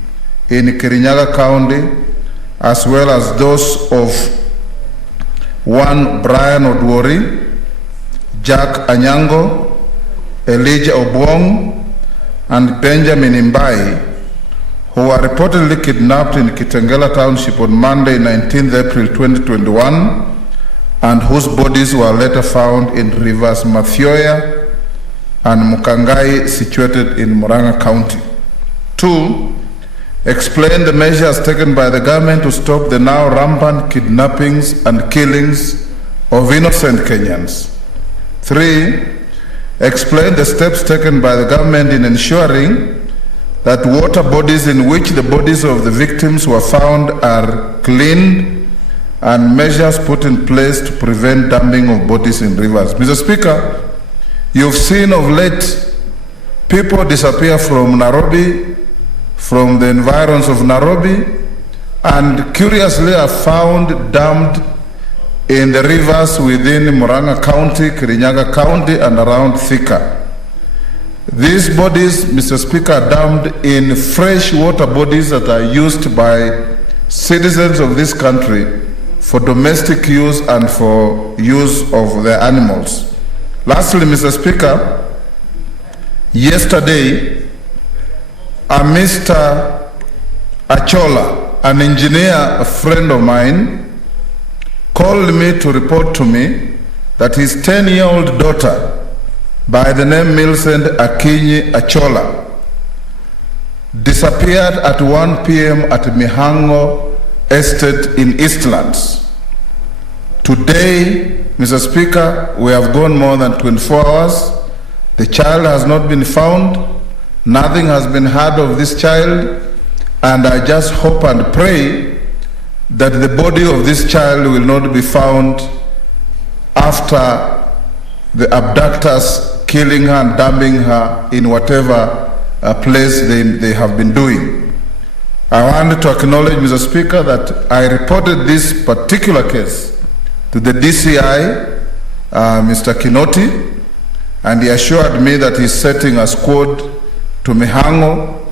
in Kirinyaga County, as well as those of one Brian Odwori, Jack Anyango, Elijah Obwong, and Benjamin Imbai, who were reportedly kidnapped in Kitengela Township on Monday, 19th April 2021, and whose bodies were later found in rivers Mathioya and Mukangai, situated in Murang'a County. Two, explain the measures taken by the government to stop the now rampant kidnappings and killings of innocent Kenyans. Three, explain the steps taken by the government in ensuring that water bodies in which the bodies of the victims were found are cleaned and measures put in place to prevent dumping of bodies in rivers. Mr. Speaker, you've seen of late people disappear from Nairobi, from the environs of Nairobi, and curiously are found dumped in the rivers within Murang'a County, Kirinyaga County, and around Thika. These bodies, Mr. Speaker, are dumped in fresh water bodies that are used by citizens of this country for domestic use and for use of their animals. Lastly, Mr. Speaker, yesterday, a Mr. Achola, an engineer, a friend of mine, called me to report to me that his 10-year-old daughter by the name Millicent Akinyi Achola disappeared at 1 p.m. at Mihango Estate in Eastlands. Today, Mr. Speaker, we have gone more than 24 hours. The child has not been found. Nothing has been heard of this child. And I just hope and pray that the body of this child will not be found after the abductors killing her and dumping her in whatever place they have been doing. I want to acknowledge, Mr. Speaker, that I reported this particular case to the DCI, Mr. Kinoti, and he assured me that he's setting a squad to Mihango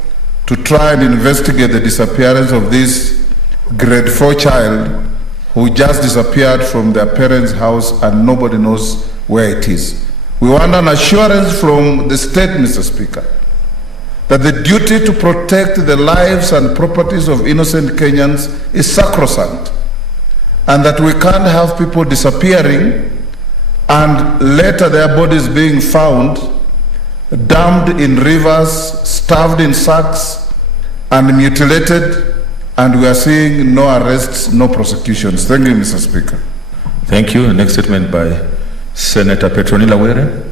to try and investigate the disappearance of this grade 4 child who just disappeared from their parents' house and nobody knows where it is. We want an assurance from the state, Mr. Speaker, that the duty to protect the lives and properties of innocent Kenyans is sacrosanct, and that we can't have people disappearing and later their bodies being found dumped in rivers, stuffed in sacks, and mutilated, and we are seeing no arrests, no prosecutions. Thank you, Mr. Speaker. Thank you. Next statement by Senator Petronila Were.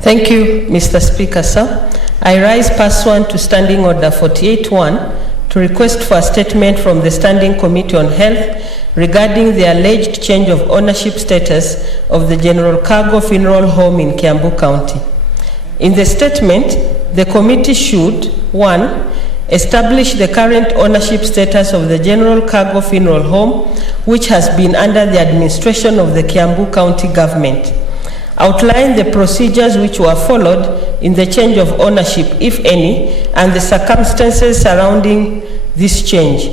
Thank you, Mr. Speaker, sir. I rise pursuant to Standing Order 48-1 to request for a statement from the Standing Committee on Health regarding the alleged change of ownership status of the General Cargo Funeral Home in Kiambu County. In the statement, the committee should, 1, establish the current ownership status of the General Cargo Funeral Home, which has been under the administration of the Kiambu County government. Outline the procedures which were followed in the change of ownership, if any, and the circumstances surrounding this change.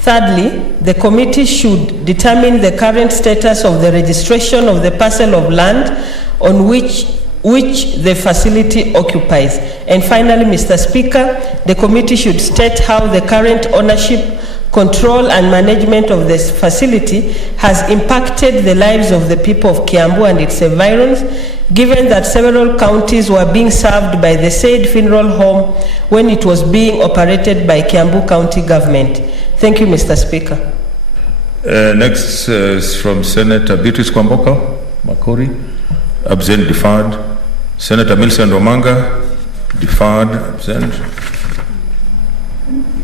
Thirdly, the committee should determine the current status of the registration of the parcel of land on which the facility occupies. And finally, Mr. Speaker, the committee should state how the current ownership, control and management of this facility has impacted the lives of the people of Kiambu and its environs, given that several counties were being served by the said funeral home when it was being operated by Kiambu County government. Thank you, Mr. Speaker. Next is from Senator Beatrice Kwamboka Makori. Absent, deferred. Senator Millicent Omanga, deferred, absent.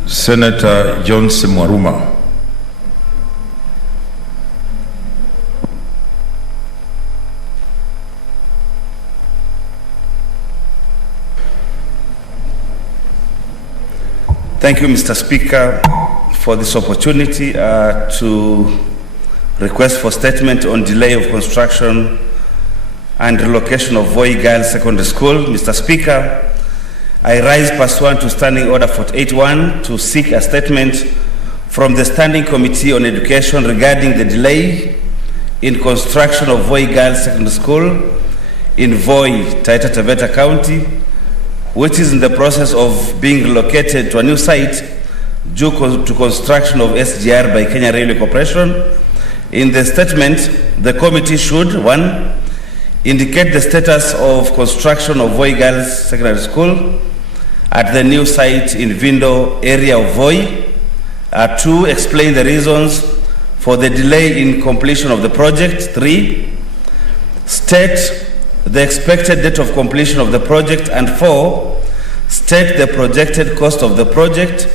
Senator John Semwaruma. Thank you, Mr. Speaker, for this opportunity to request for statement on delay of construction and relocation of Voi Girls Secondary School. Mr. Speaker, I rise pursuant to Standing Order 48-1 to seek a statement from the Standing Committee on Education regarding the delay in construction of Voi Girls Secondary School in Voi, Taita Taveta County, which is in the process of being relocated to a new site due to construction of SGR by Kenya Railway Corporation. In the statement, the committee should, 1, indicate the status of construction of Voi Girls Secondary School at the new site in Vindo area of Voi. 2, explain the reasons for the delay in completion of the project. 3, state the expected date of completion of the project. And 4, state the projected cost of the project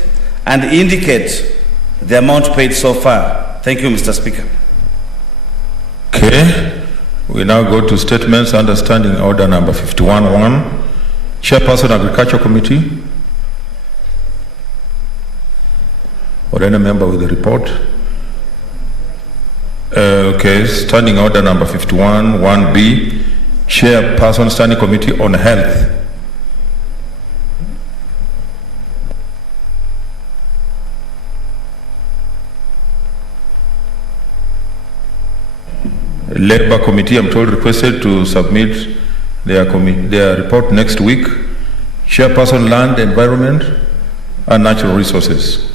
and indicate the amount paid so far. Thank you, Mr. Speaker. Okay. We now go to statements under Standing Order number 51-1. Chairperson, Agriculture Committee, or any member with a report. Okay, Standing Order number 51-1B, Chairperson, Standing Committee on Health. Labor Committee, I'm told, requested to submit their report next week. Chairperson, Land, Environment and Natural Resources.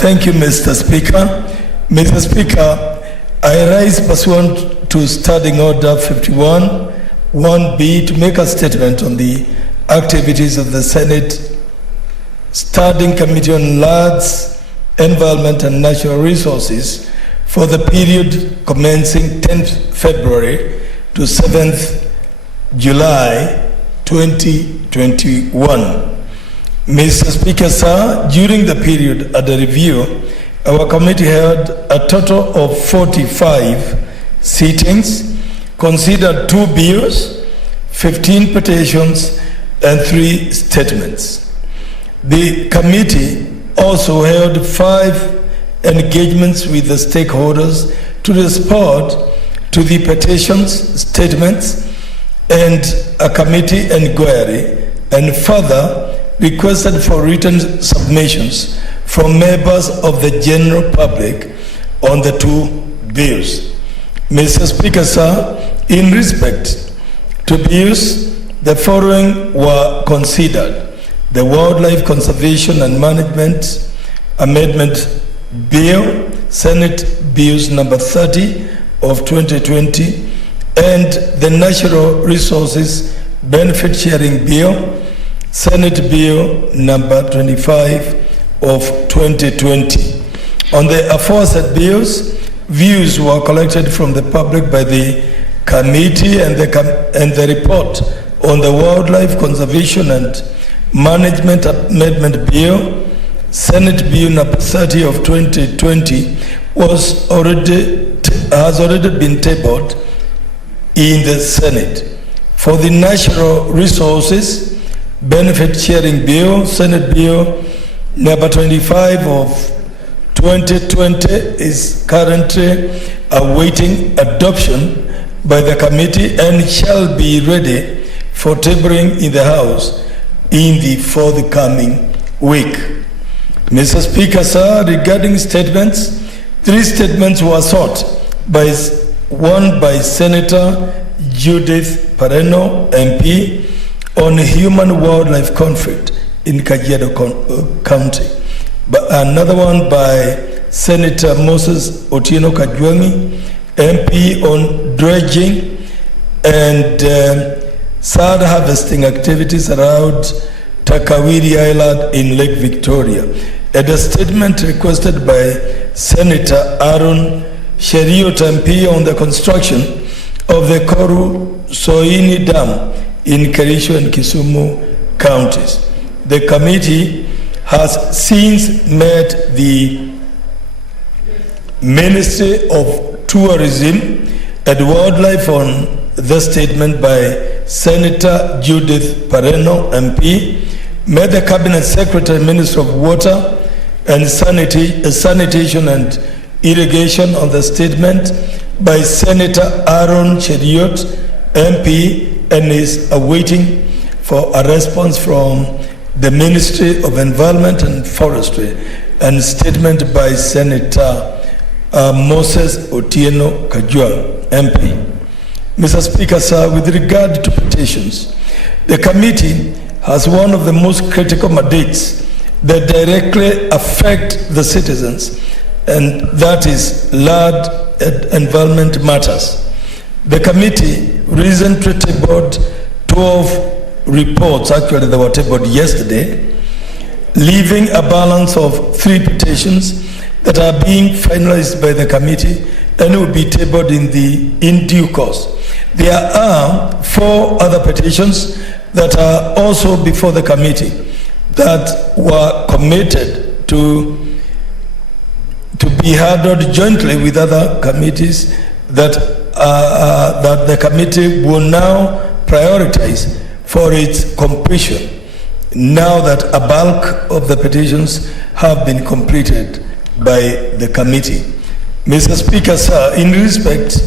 Thank you, Mr. Speaker. Mr. Speaker, I rise pursuant to Standing Order 51-1B to make a statement on the activities of the Senate Standing Committee on Lands, Environment and Natural Resources for the period commencing 10th February to 7th July 2021. Mr. Speaker, sir, during the period under review, our committee held a total of 45 sittings, considered 2 bills, 15 petitions, and 3 statements. The committee also held 5 engagements with the stakeholders to respond to the petitions, statements, and a committee inquiry, and further requested for written submissions from members of the general public on the 2 bills. Mr. Speaker, sir, in respect to bills, the following were considered: the Wildlife Conservation and Management Amendment Bill, Senate Bills number 30 of 2020, and the Natural Resources Benefit Sharing Bill, Senate Bill number 25 of 2020. On the aforesaid bills, views were collected from the public by the committee, and the report on the Wildlife Conservation and Management Amendment Bill, Senate Bill number 30 of 2020, has already been tabled in the Senate. For the Natural Resources Benefit Sharing Bill, Senate Bill number 25 of 2020 is currently awaiting adoption by the committee and shall be ready for tabling in the House in the forthcoming week. Mr. Speaker, sir, regarding statements, 3 statements were sought, one by Senator Judith Pareno, MP, on human-wildlife conflict in Kajiado County. But another one by Senator Moses Otieno Kajwangi, MP, on dredging and sand harvesting activities around Takawiri Island in Lake Victoria. And a statement requested by Senator Aaron Cheriot, MP, on the construction of the Koru Soini Dam in Kericho and Kisumu counties. The committee has since met the Ministry of Tourism and Wildlife on the statement by Senator Judith Pareno, MP, met the Cabinet Secretary, Minister of Water and Sanitation and Irrigation on the statement by Senator Aaron Cheriot, MP, and is awaiting for a response from the Ministry of Environment and Forestry, and statement by Senator Moses Otieno Kajwang, MP. Mr. Speaker, sir, with regard to petitions, the committee has one of the most critical mandates that directly affect the citizens, and that is land environment matters. The committee recently tabled 12 reports, actually they were tabled yesterday, leaving a balance of 3 petitions that are being finalized by the committee and will be tabled in due course. There are 4 other petitions that are also before the committee that were committed to be handled jointly with other committees that the committee will now prioritize for its completion, now that a bulk of the petitions have been completed by the committee. Mr. Speaker, sir, in respect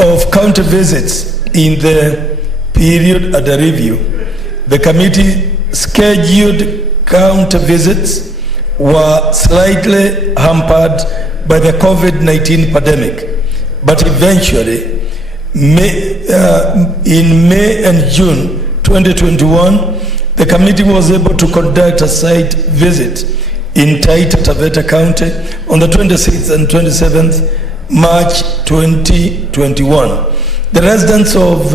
of county visits in the period under review, the committee scheduled county visits were slightly hampered by the COVID-19 pandemic, but eventually, in May and June 2021, the committee was able to conduct a site visit in Taita Taveta County on the 26th and 27th March 2021. The residents of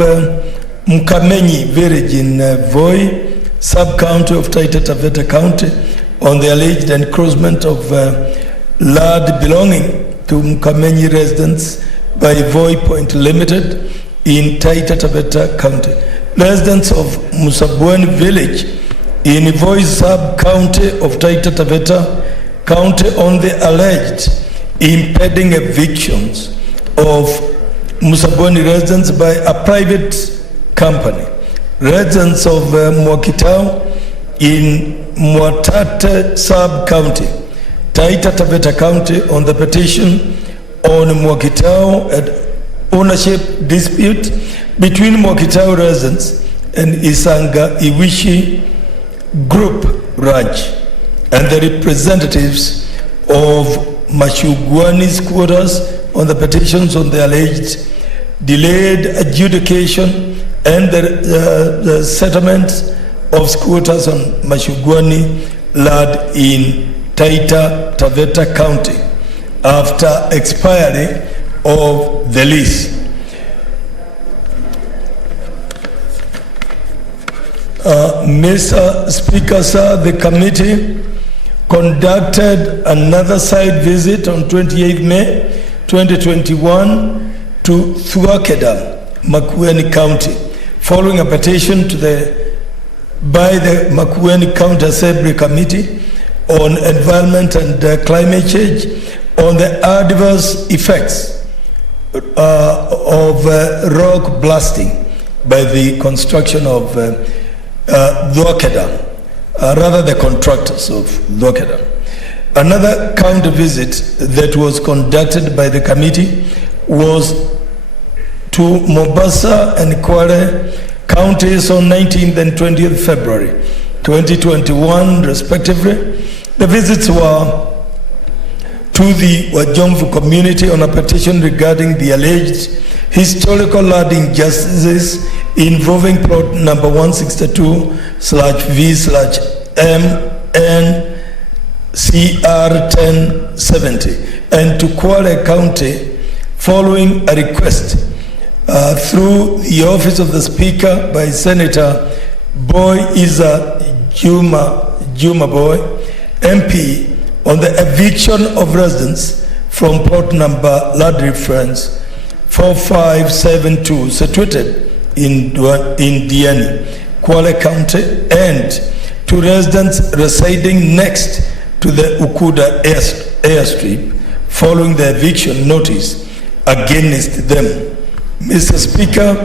Mkamenyi village in Voi, sub-county of Taita Taveta County, on the alleged encroachment of land belonging to Mkamenyi residents by Voi Point Limited in Taita Taveta County. Residents of Musabweni village in Voice Sub-County of Taita Taveta County on the alleged impeding evictions of Musaboni residents by a private company. Residents of Mwakitao in Mwatate Sub-County, Taita Taveta County on the petition on Mwakitao and ownership dispute between Mwakitao residents and Isanga Iwishi Group Ranch and the representatives of Mashugwani's quarters on the petitions on the alleged delayed adjudication and the settlement of squatters on Mashugwani land in Taita Taveta County after expiry of the lease. Mr. Speaker, sir, the committee conducted another site visit on 28 May 2021 to Thuakedam, Makueni County, following a petition by the Makueni County Assembly Committee on Environment and Climate Change on the adverse effects of rock blasting by the construction of Thuakedam, rather the contractors of Thuakedam. Another county visit that was conducted by the committee was to Mombasa and Kwale counties on 19th and 20th February 2021 respectively. The visits were to the Wajomvu community on a petition regarding the alleged historical land injustices involving plot number 162/V/MNCR1070 and to Kwale County following a request through the office of the Speaker by Senator Boy Isa Juma Boy, MP, on the eviction of residents from plot number land reference 4572 situated in Diani, Kwale County, and to residents residing next to the Ukuda airstrip following the eviction notice against them. Mr. Speaker,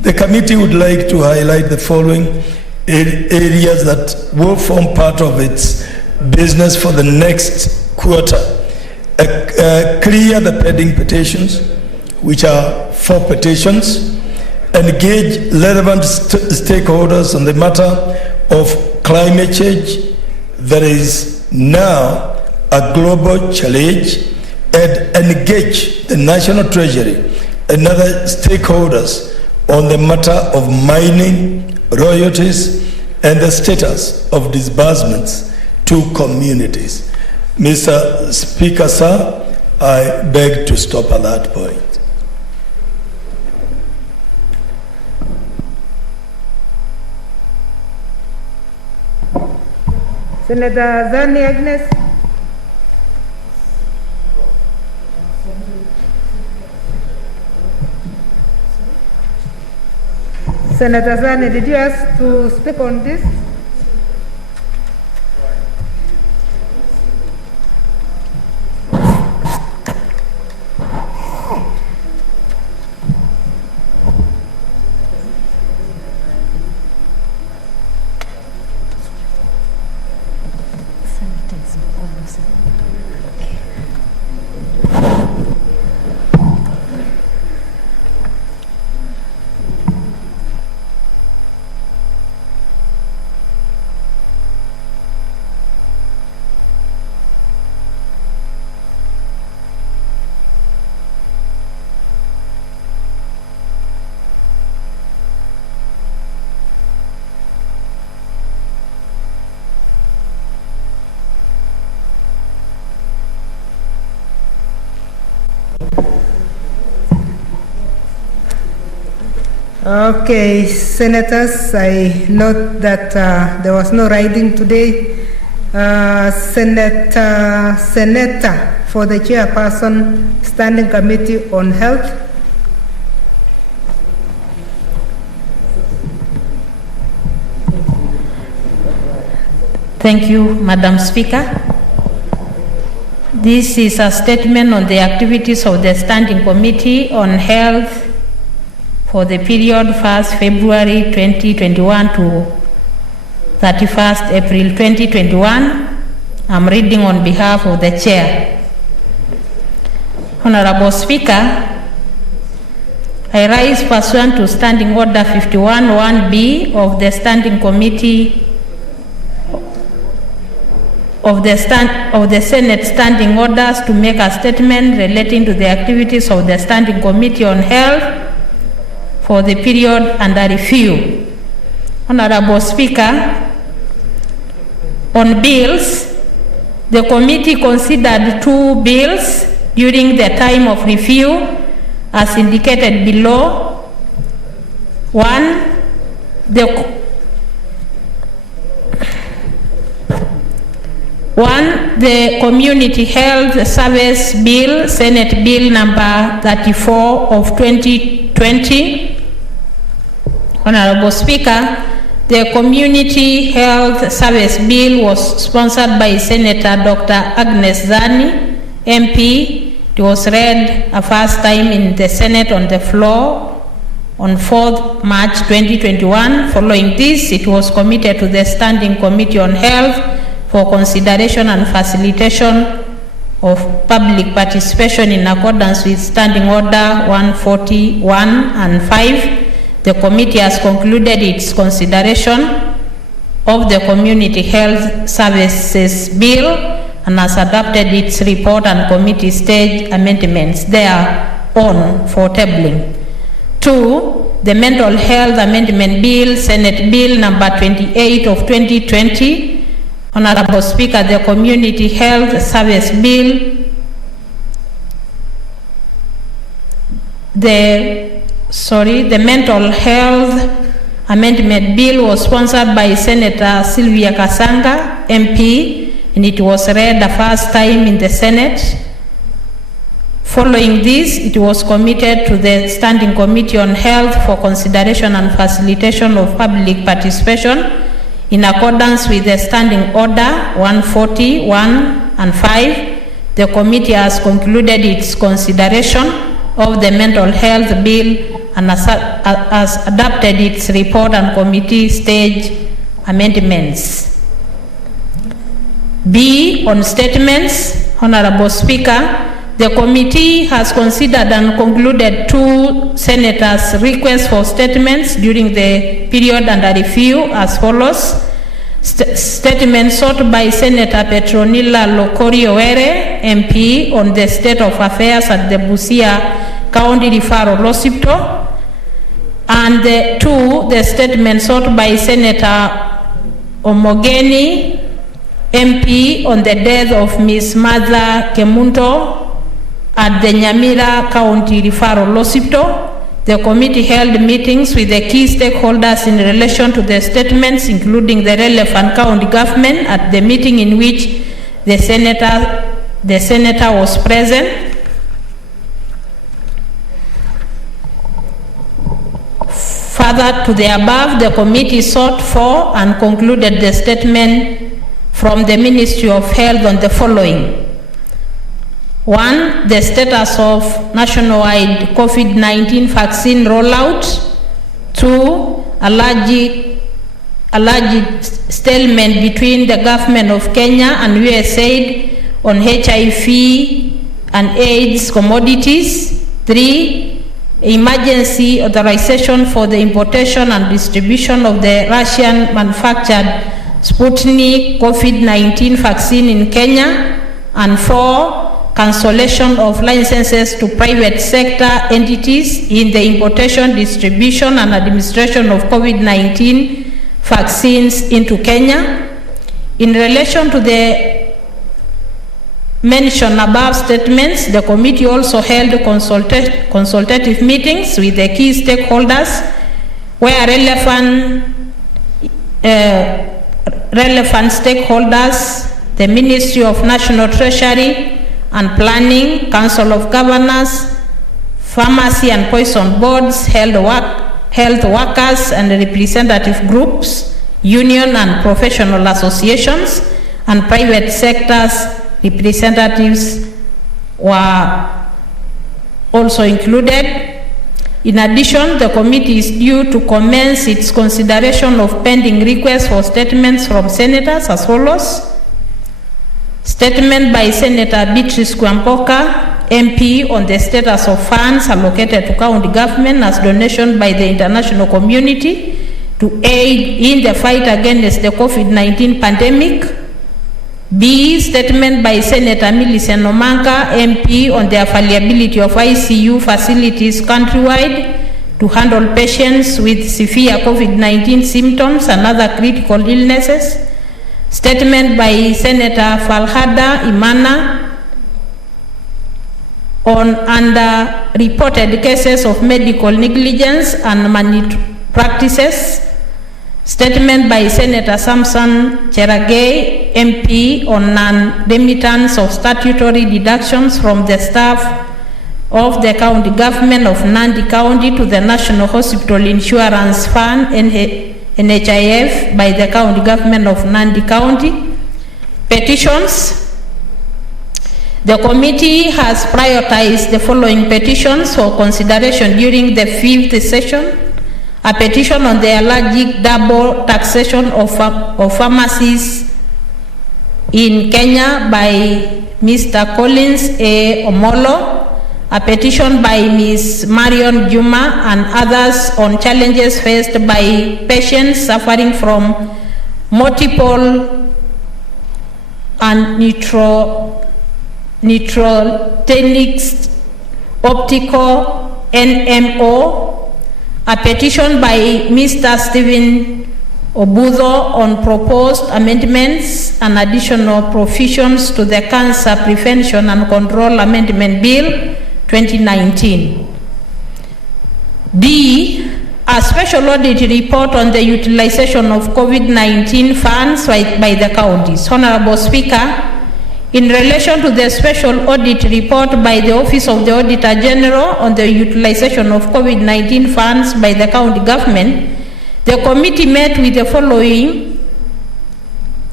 the committee would like to highlight the following areas that will form part of its business for the next quarter. Clear the pending petitions, which are 4 petitions. Engage relevant stakeholders on the matter of climate change that is now a global challenge, and engage the National Treasury and other stakeholders on the matter of mining, royalties, and the status of disbursements to communities. Mr. Speaker, sir, I beg to stop at that point. Senator Zani Agnes. Senator Zani, did you ask to speak on this? Okay, Senators, I note that there was no riding today. Senator for the chairperson, Standing Committee on Health. Thank you, Madam Speaker. This is a statement on the activities of the Standing Committee on Health for the period 1st February 2021 to 31st April 2021. I'm reading on behalf of the Chair. Honorable Speaker, I rise pursuant to Standing Order 51(1)B of the Standing Committee of the Senate Standing Orders to make a statement relating to the activities of the Standing Committee on Health for the period under review. Honorable Speaker, on bills, the committee considered 2 bills during the time of review as indicated below. One, the Community Health Service Bill, Senate Bill number 34 of 2020. Honorable Speaker, the Community Health Service Bill was sponsored by Senator Dr. Agnes Zani, MP. It was read a first time in the Senate on the floor on 4th March 2021. Following this, it was committed to the Standing Committee on Health for consideration and facilitation of public participation in accordance with Standing Order 141 and 5. The committee has concluded its consideration of the Community Health Services Bill and has adopted its report and committee stage amendments thereon for tabling. 2. The Mental Health Amendment Bill, Senate Bill number 28 of 2020. Honorable Speaker, the Community Health Service Bill, the Mental Health Amendment Bill was sponsored by Senator Sylvia Kasanga, MP, and it was read the first time in the Senate. Following this, it was committed to the Standing Committee on Health for consideration and facilitation of public participation in accordance with the Standing Order 141 and 5. The committee has concluded its consideration of the Mental Health Bill and has adopted its report and committee stage amendments. B, on statements. Honorable Speaker, the committee has considered and concluded 2 senators' requests for statements during the period under review as follows. Statement sought by Senator Petronila Lokori-Owere, MP, on the state of affairs at the Busia County Referral Hospital. And 2, the statement sought by Senator Omogeni, MP, on the death of Ms. Martha Kemunto at the Nyamira County Referral Hospital. The committee held meetings with the key stakeholders in relation to the statements, including the relevant county government, at the meeting in which the senator was present. Further to the above, the committee sought for and concluded the statement from the Ministry of Health on the following. 1, the status of nationwide COVID-19 vaccine rollout. 2, alleged stalemate between the government of Kenya and USAID on HIV and AIDS commodities. 3, emergency authorization for the importation and distribution of the Russian manufactured Sputnik COVID-19 vaccine in Kenya. And 4, cancellation of licenses to private sector entities in the importation, distribution, and administration of COVID-19 vaccines into Kenya. In relation to the mentioned above statements, the committee also held consultative meetings with the key stakeholders where relevant stakeholders, the Ministry of National Treasury and Planning, Council of Governors, Pharmacy and Poison Boards, health workers and representative groups, union and professional associations, and private sectors representatives were also included. In addition, the committee is due to commence its consideration of pending requests for statements from senators as follows. Statement by Senator Beatrice Kwamboka, MP, on the status of funds allocated to county government as donation by the international community to aid in the fight against the COVID-19 pandemic. B, statement by Senator Millicent Omanga, MP, on the availability of ICU facilities countrywide to handle patients with severe COVID-19 symptoms and other critical illnesses. Statement by Senator Falhada Imana on underreported cases of medical negligence and malpractices. Statement by Senator Samson Cheragay, MP, on non-remittance of statutory deductions from the staff of the county government of Nandi County to the National Hospital Insurance Fund, NHIF, by the county government of Nandi County. Petitions. The committee has prioritized the following petitions for consideration during the 5th session. A petition on the allergic double taxation of pharmacies in Kenya by Mr. Collins A. Omolo. A petition by Ms. Marion Juma and others on challenges faced by patients suffering from multiple and neurogenic optical NMO. A petition by Mr. Stephen Obudo on proposed amendments and additional provisions to the Cancer Prevention and Control Amendment Bill 2019. D, a special audit report on the utilization of COVID-19 funds by the counties. Honorable Speaker, in relation to the special audit report by the Office of the Auditor General on the utilization of COVID-19 funds by the county government, the committee met with the following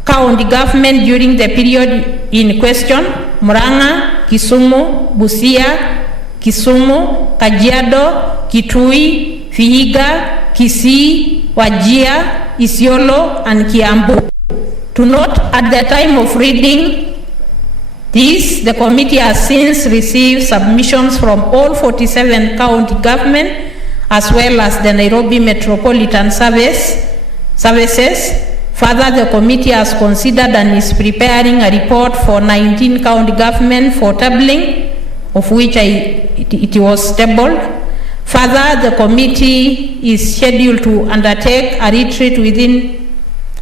county government during the period in question: Murang'a, Kisumu, Busia, Kisumu, Kajiado, Kitui, Vihiga, Kisii, Wajir, Isiolo, and Kiambu. To note, at the time of reading this, the committee has since received submissions from all 47 county government as well as the Nairobi Metropolitan Services. Further, the committee has considered and is preparing a report for 19 county government for tabling, of which it was tabled. Further, the committee is scheduled to undertake a retreat within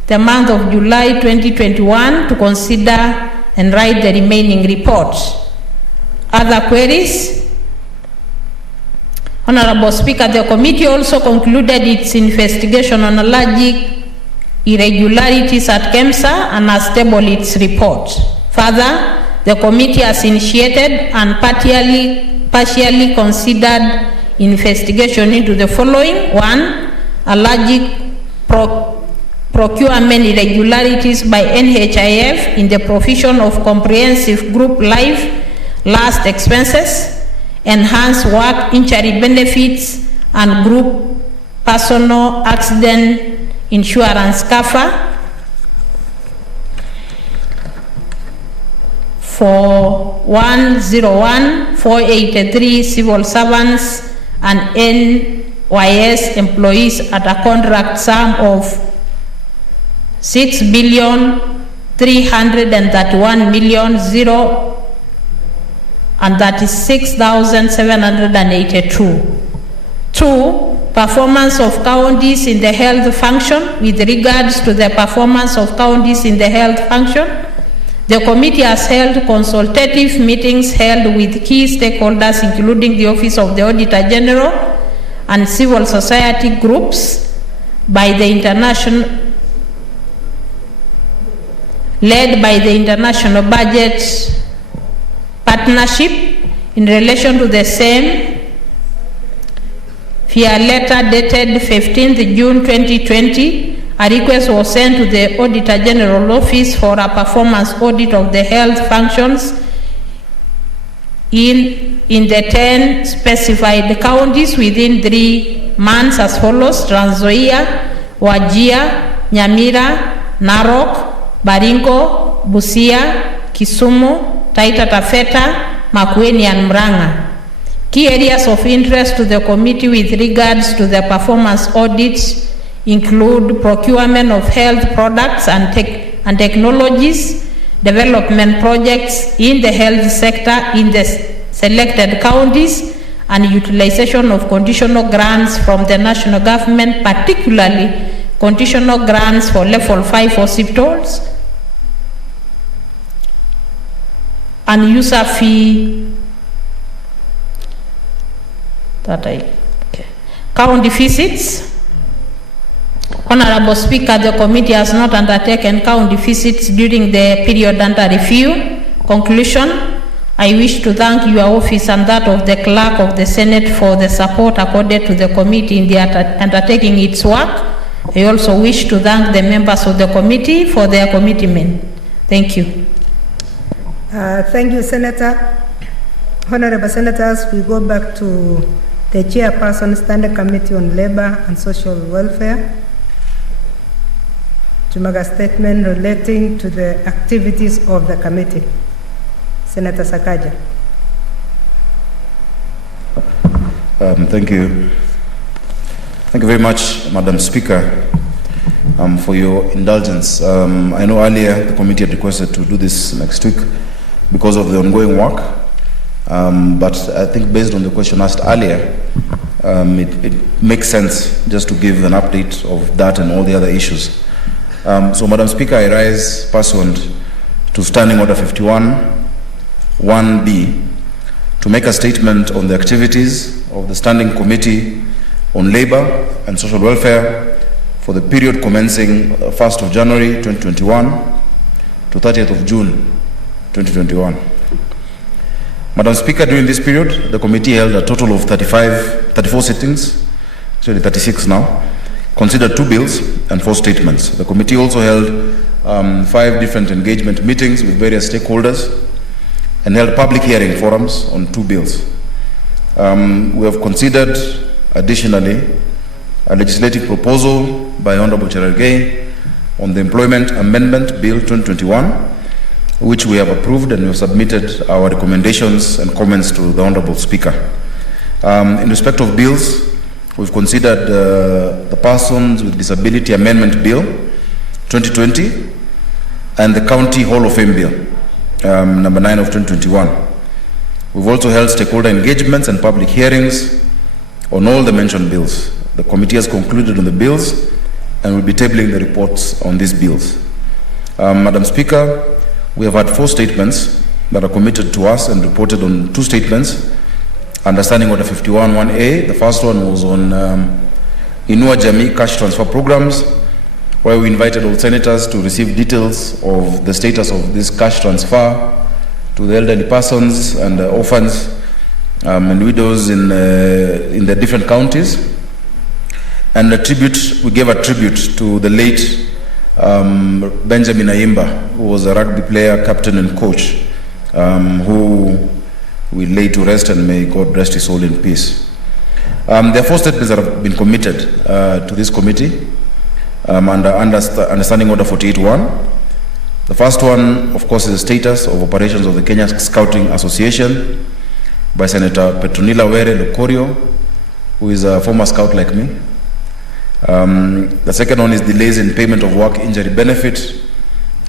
the month of July 2021 to consider and write the remaining report. Other queries? Honorable Speaker, the committee also concluded its investigation on allergic irregularities at KEMSA and has tabled its report. Further, the committee has initiated and partially considered investigation into the following: 1, allergic procurement irregularities by NHIF in the provision of comprehensive group life last expenses, enhanced work injury benefits, and group personal accident insurance cover for 101,483 civil servants and NYS employees at a contract sum of 6,331,036,782. 2, performance of counties in the health function. With regards to the performance of counties in the health function, the committee has held consultative meetings held with key stakeholders, including the Office of the Auditor General and civil society groups led by the International Budget Partnership. In relation to the same, via letter dated 15th June 2020, a request was sent to the Auditor General Office for a performance audit of the health functions in the 10 specified counties within 3 months as follows: Trans Nzoia, Wajir, Nyamira, Narok, Baringo, Busia, Kisumu, Taita Taveta, Makueni and Murang'a. Key areas of interest to the committee with regards to the performance audits include procurement of health products and technologies, development projects in the health sector in the selected counties, and utilization of conditional grants from the national government, particularly conditional grants for level 5 hospitals, and user fee county visits. Honorable Speaker, the committee has not undertaken county visits during the period under review. Conclusion: I wish to thank your office and that of the Clerk of the Senate for the support accorded to the committee in the undertaking its work. I also wish to thank the members of the committee for their commitment. Thank you. Thank you, Senator. Honorable Senators, we go back to the Chairperson, Standing Committee on Labor and Social Welfare, to make a statement relating to the activities of the committee. Senator Sakaja. Thank you. Thank you very much, Madam Speaker, for your indulgence. I know earlier the committee had requested to do this next week because of the ongoing work, but I think based on the question asked earlier, it makes sense just to give an update of that and all the other issues. So, Madam Speaker, I rise pursuant to Standing Order 51, 1B, to make a statement on the activities of the Standing Committee on Labor and Social Welfare for the period commencing 1st of January 2021 to 30th of June 2021. Madam Speaker, during this period, the committee held a total of 34 sittings, actually 36 now, considered 2 bills and 4 statements. The committee also held 5 different engagement meetings with various stakeholders and held public hearing forums on 2 bills. We have considered, additionally, a legislative proposal by Honorable Cherargei on the Employment Amendment Bill 2021, which we have approved, and we have submitted our recommendations and comments to the Honorable Speaker. In respect of bills, we've considered the Persons with Disability Amendment Bill 2020 and the County Hall of Fame Bill, number 9 of 2021. We've also held stakeholder engagements and public hearings on all the mentioned bills. The committee has concluded on the bills and will be tabling the reports on these bills. Madam Speaker, we have had 4 statements that are committed to us and reported on 2 statements. Understanding Order 51-1A, the first one was on Inua Jamii cash transfer programs, where we invited all senators to receive details of the status of this cash transfer to the elderly persons and orphans and widows in the different counties. And we gave a tribute to the late Benjamin Ayimba, who was a rugby player, captain and coach, who we lay to rest, and may God rest his soul in peace. There are 4 statements that have been committed to this committee under Understanding Order 48.1. The first one, of course, is the status of operations of the Kenya Scouting Association by Senator Petronila Were Lokorio, who is a former scout like me. The second one is delays in payment of work injury benefit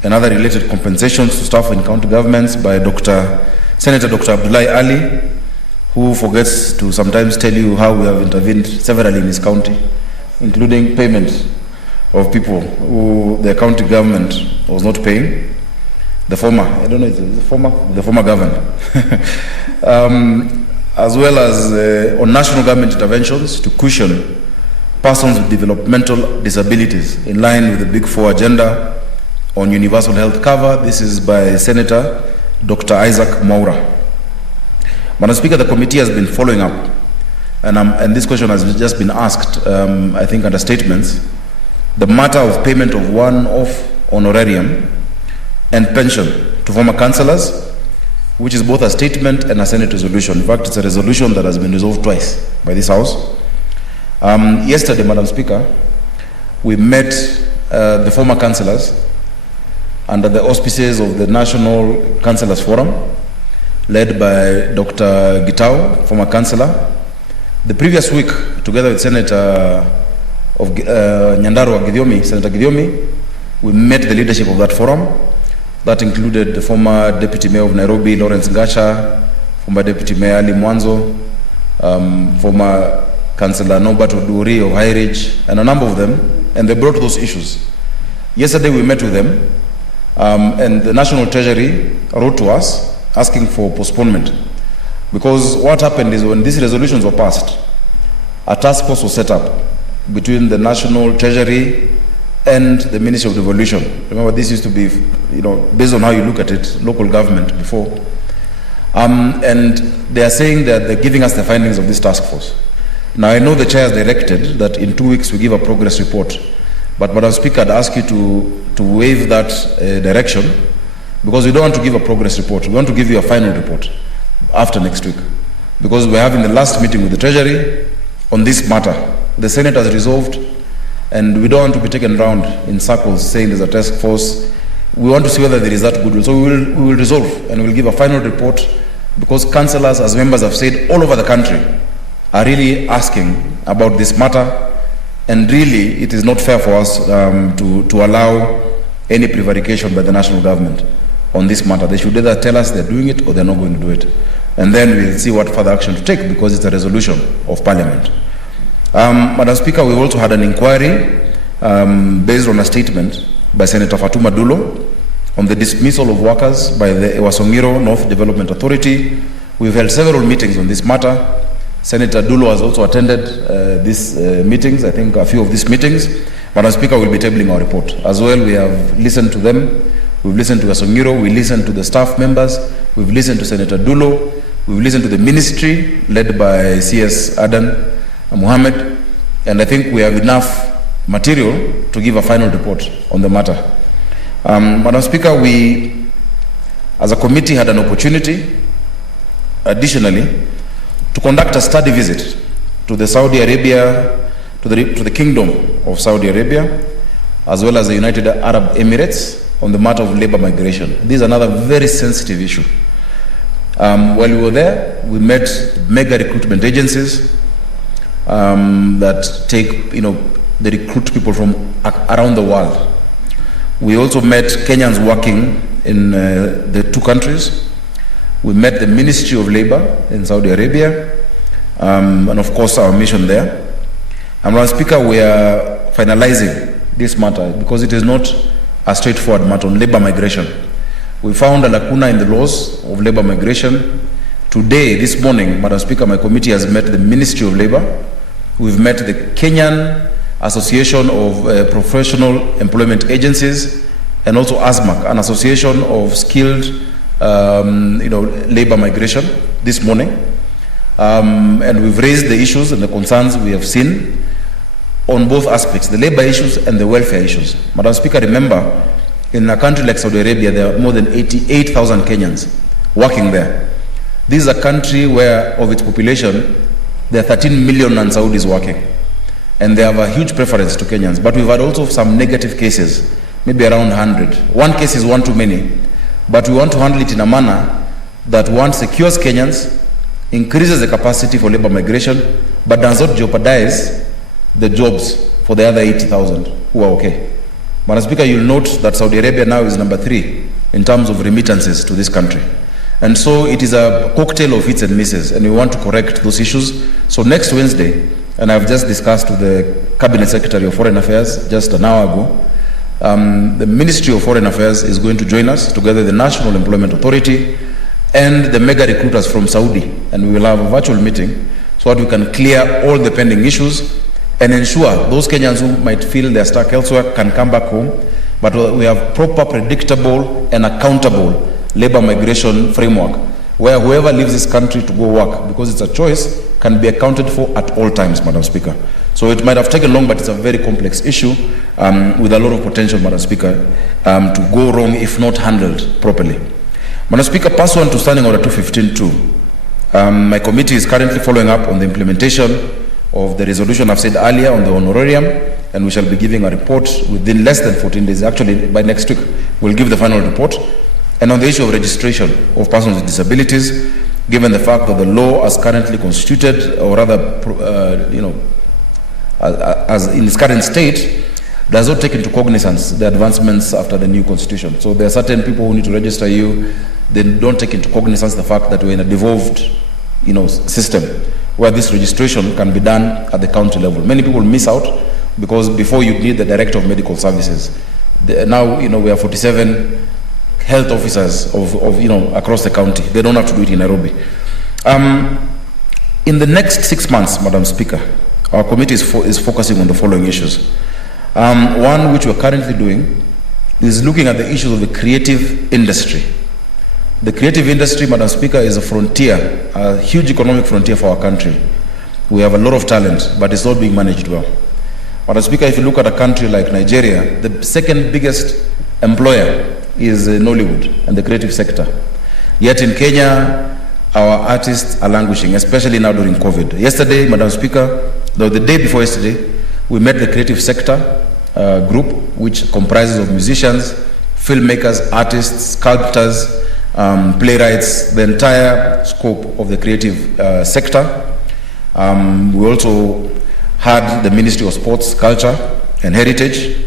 and other related compensations to staff in county governments by Senator Dr. Abdullahi Ali, who forgets to sometimes tell you how we have intervened severally in his county, including payment of people who the county government was not paying. The former governor. As well as on national government interventions to cushion persons with developmental disabilities in line with the Big 4 agenda on universal health cover. This is by Senator Dr. Isaac Mwaura. Madam Speaker, the committee has been following up, and this question has just been asked, I think, under statements, the matter of payment of one-off honorarium and pension to former councillors, which is both a statement and a Senate resolution. In fact, it's a resolution that has been resolved twice by this House. Yesterday, Madam Speaker, we met the former councillors under the auspices of the National Councillors Forum, led by Dr. Gitau, former councillor. The previous week, together with Senator of Nyandarua Gidiomi, Senator Gidiomi, we met the leadership of that forum. That included the former Deputy Mayor of Nairobi, Lawrence Ngasha, former Deputy Mayor Ali Mwanzo, former Councillor Norbert Oduri of High Ridge, and a number of them, and they brought those issues. Yesterday we met with them, and the National Treasury wrote to us asking for postponement. Because what happened is when these resolutions were passed, a task force was set up between the National Treasury and the Ministry of Devolution. Remember, this used to be, based on how you look at it, local government before. And they are saying that they're giving us the findings of this task force. Now, I know the chair has directed that in 2 weeks we give a progress report. But Madam Speaker, I'd ask you to waive that direction, because we don't want to give a progress report. We want to give you a final report after next week. Because we're having the last meeting with the Treasury on this matter. The Senate has resolved, and we don't want to be taken around in circles saying there's a task force. We want to see whether there is that goodwill. So we will resolve, and we'll give a final report, because councillors, as members have said, all over the country are really asking about this matter, and really it is not fair for us to allow any prevarication by the national government on this matter. They should either tell us they're doing it or they're not going to do it. And then we'll see what further action to take, because it's a resolution of Parliament. Madam Speaker, we've also had an inquiry based on a statement by Senator Fatuma Dulo on the dismissal of workers by the Ewasongiro North Development Authority. We've held several meetings on this matter. Senator Dulo has also attended these meetings, I think a few of these meetings. Madam Speaker, we'll be tabling our report. As well, we have listened to them. We've listened to Ewasongiro, we listened to the staff members, we've listened to Senator Dulo, we've listened to the ministry led by CS Adan Mohammed, and I think we have enough material to give a final report on the matter. Madam Speaker, we as a committee had an opportunity additionally to conduct a study visit to the Saudi Arabia, to the Kingdom of Saudi Arabia, as well as the United Arab Emirates, on the matter of labor migration. This is another very sensitive issue. While we were there, we met mega recruitment agencies that they recruit people from around the world. We also met Kenyans working in the two countries. We met the Ministry of Labor in Saudi Arabia, and of course our mission there. And Madam Speaker, we are finalizing this matter because it is not a straightforward matter on labor migration. We found a lacuna in the laws of labor migration. Today, this morning, Madam Speaker, my committee has met the Ministry of Labor. We've met the Kenyan Association of Professional Employment Agencies, and also ASMAC, an association of skilled labor migration, this morning. And we've raised the issues and the concerns we have seen on both aspects, the labor issues and the welfare issues. Madam Speaker, remember, in a country like Saudi Arabia, there are more than 88,000 Kenyans working there. This is a country where, of its population, there are 13 million non-Saudis working. And they have a huge preference to Kenyans. But we've had also some negative cases, maybe around 100. One case is one too many. But we want to handle it in a manner that, one, secures Kenyans, increases the capacity for labor migration, but does not jeopardize the jobs for the other 80,000 who are okay. Madam Speaker, you'll note that Saudi Arabia now is number 3 in terms of remittances to this country. And so it is a cocktail of hits and misses, and we want to correct those issues. So next Wednesday, and I've just discussed with the Cabinet Secretary of Foreign Affairs just an hour ago, the Ministry of Foreign Affairs is going to join us, together with the National Employment Authority and the mega recruiters from Saudi, and we will have a virtual meeting so that we can clear all the pending issues and ensure those Kenyans who might feel they're stuck elsewhere can come back home, but we have proper, predictable, and accountable labor migration framework where whoever leaves this country to go work, because it's a choice, can be accounted for at all times, Madam Speaker. So it might have taken long, but it's a very complex issue with a lot of potential, Madam Speaker, to go wrong if not handled properly. Madam Speaker, pursuant to Standing Order 215.2, my committee is currently following up on the implementation of the resolution I've said earlier on the honorarium, and we shall be giving a report within less than 14 days. Actually, by next week, we'll give the final report. And on the issue of registration of persons with disabilities, given the fact that the law as currently constituted, or rather, as in its current state, does not take into cognizance the advancements after the new constitution. So there are certain people who need to register you. They don't take into cognizance the fact that we're in a devolved, system where this registration can be done at the county level. Many people miss out because before you need the director of medical services. Now, we have 47 health officers of across the county. They don't have to do it in Nairobi. In the next 6 months, Madam Speaker, our committee is focusing on the following issues. One which we're currently doing is looking at the issues of the creative industry. The creative industry, Madam Speaker, is a frontier, a huge economic frontier for our country. We have a lot of talent, but it's not being managed well. Madam Speaker, if you look at a country like Nigeria, the second biggest employer is Nollywood and the creative sector. Yet in Kenya, our artists are languishing, especially now during COVID. Yesterday, Madam Speaker, the day before yesterday, we met the creative sector group, which comprises of musicians, filmmakers, artists, sculptors, playwrights, the entire scope of the creative sector. We also had the Ministry of Sports, Culture and Heritage,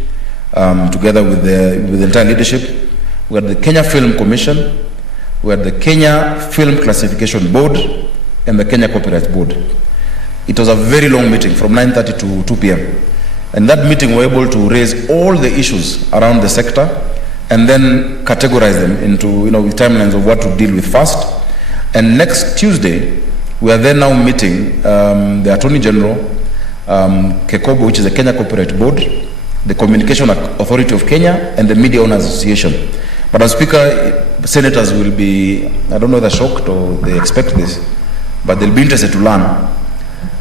together with the entire leadership. We had the Kenya Film Commission, we had the Kenya Film Classification Board, and the Kenya Copyright Board. It was a very long meeting from 9:30 to 2 p.m. And that meeting we were able to raise all the issues around the sector and then categorize them into with timelines of what to deal with first. And next Tuesday, we are then now meeting the Attorney General, KECOBO, which is the Kenya Copyright Board, the Communication Authority of Kenya, and the Media Owners Association. Madam Speaker, senators will be, I don't know if they're shocked or they expect this, but they'll be interested to learn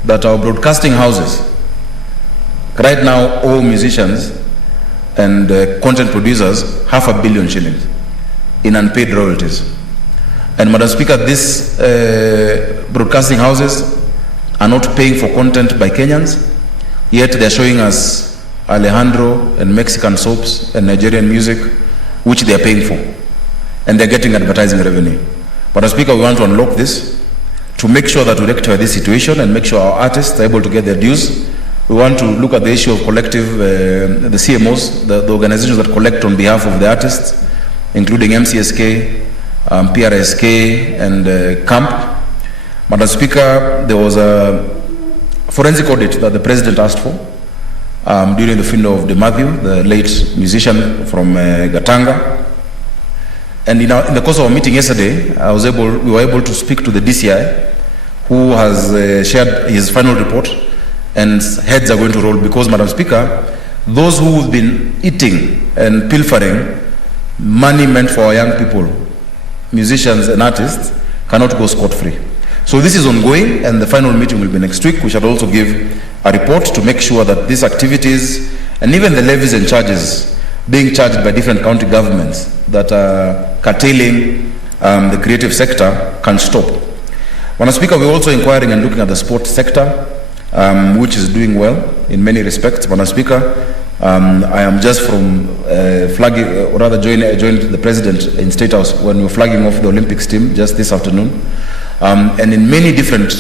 that our broadcasting houses right now owe musicians and content producers 500 million shillings in unpaid royalties. And Madam Speaker, these broadcasting houses are not paying for content by Kenyans, yet they're showing us Alejandro and Mexican soaps and Nigerian music, which they are paying for, and they're getting advertising revenue. Madam Speaker, we want to unlock this to make sure that we rectify this situation and make sure our artists are able to get their dues. We want to look at the issue of collective, the CMOs, the organizations that collect on behalf of the artists, including MCSK, PRSK, and CAMP. Madam Speaker, there was a forensic audit that the President asked for during the funeral of De Matthew, the late musician from Gatanga. And in the course of our meeting yesterday, we were able to speak to the DCI, who has shared his final report, and heads are going to roll because, Madam Speaker, those who have been eating and pilfering money meant for our young people, musicians and artists, cannot go scot-free. So this is ongoing, and the final meeting will be next week. We shall also give a report to make sure that these activities and even the levies and charges being charged by different county governments that are curtailing the creative sector can stop. Madam Speaker, we're also inquiring and looking at the sports sector, which is doing well in many respects. Madam Speaker, I am just from flagging, or rather I joined the President in State House when we were flagging off the Olympics team just this afternoon. And in many different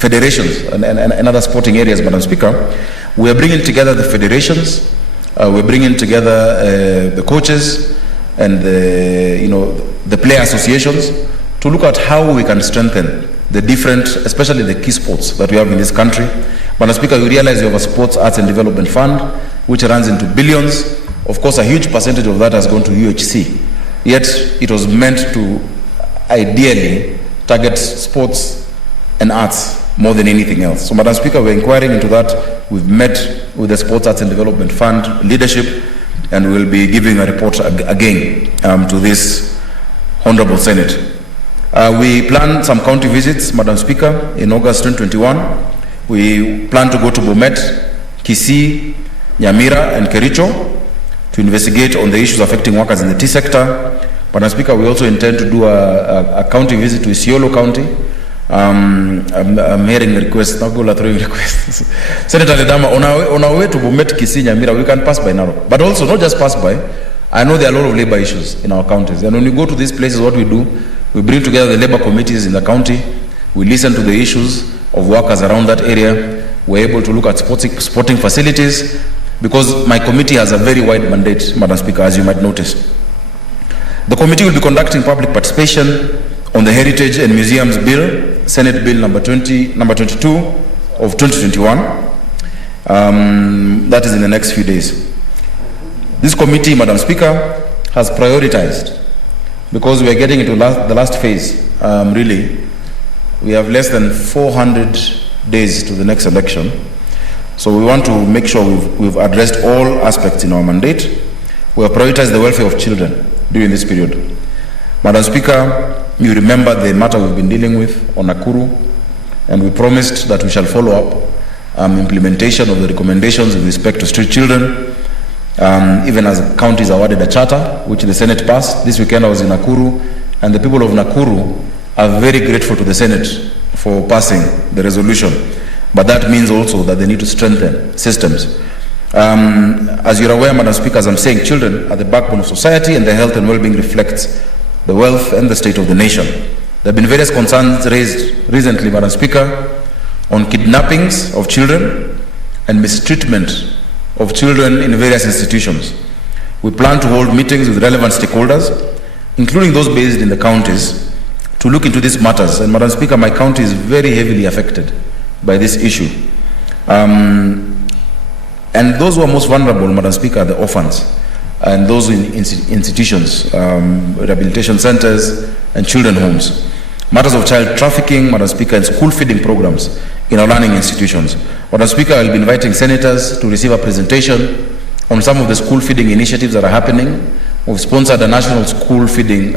federations and other sporting areas, Madam Speaker, we are bringing together the federations, we're bringing together the coaches and the player associations to look at how we can strengthen the different, especially the key sports that we have in this country. Madam Speaker, you realize you have a Sports Arts and Development Fund, which runs into billions. Of course, a huge percentage of that has gone to UHC. Yet, it was meant to ideally target sports and arts more than anything else. So, Madam Speaker, we're inquiring into that. We've met with the Sports Arts and Development Fund leadership, and we'll be giving a report again to this Honorable Senate. We plan some county visits, Madam Speaker, in August 2021. We plan to go to Bomet, Kisii, Nyamira, and Kericho to investigate on the issues affecting workers in the tea sector. Madam Speaker, we also intend to do a county visit to Isiolo County. I'm hearing requests, not go throwing requests. Senator Ledama, on our way to Bomet, Kisii, Nyamira, we can pass by Narok. But also, not just pass by, I know there are a lot of labor issues in our counties. And when we go to these places, what we do, we bring together the labor committees in the county, we listen to the issues of workers around that area, we're able to look at sporting facilities, because my committee has a very wide mandate, Madam Speaker, as you might notice. The committee will be conducting public participation on the Heritage and Museums Bill, Senate Bill number 22 of 2021. That is in the next few days. This committee, Madam Speaker, has prioritized, because we are getting into the last phase, really. We have less than 400 days to the next election. So we want to make sure we've addressed all aspects in our mandate. We have prioritized the welfare of children during this period. Madam Speaker, you remember the matter we've been dealing with on Nakuru, and we promised that we shall follow up implementation of the recommendations with respect to street children, even as counties awarded a charter, which the Senate passed. This weekend I was in Nakuru, and the people of Nakuru are very grateful to the Senate for passing the resolution. But that means also that they need to strengthen systems. As you're aware, Madam Speaker, as I'm saying, children are the backbone of society, and their health and well-being reflects the wealth and the state of the nation. There have been various concerns raised recently, Madam Speaker, on kidnappings of children and mistreatment of children in various institutions. We plan to hold meetings with relevant stakeholders, including those based in the counties, to look into these matters. And Madam Speaker, my county is very heavily affected by this issue. And those who are most vulnerable, Madam Speaker, are the orphans and those in institutions, rehabilitation centers and children homes. Matters of child trafficking, Madam Speaker, and school feeding programs in our learning institutions. Madam Speaker, I will be inviting senators to receive a presentation on some of the school feeding initiatives that are happening. We've sponsored a national school feeding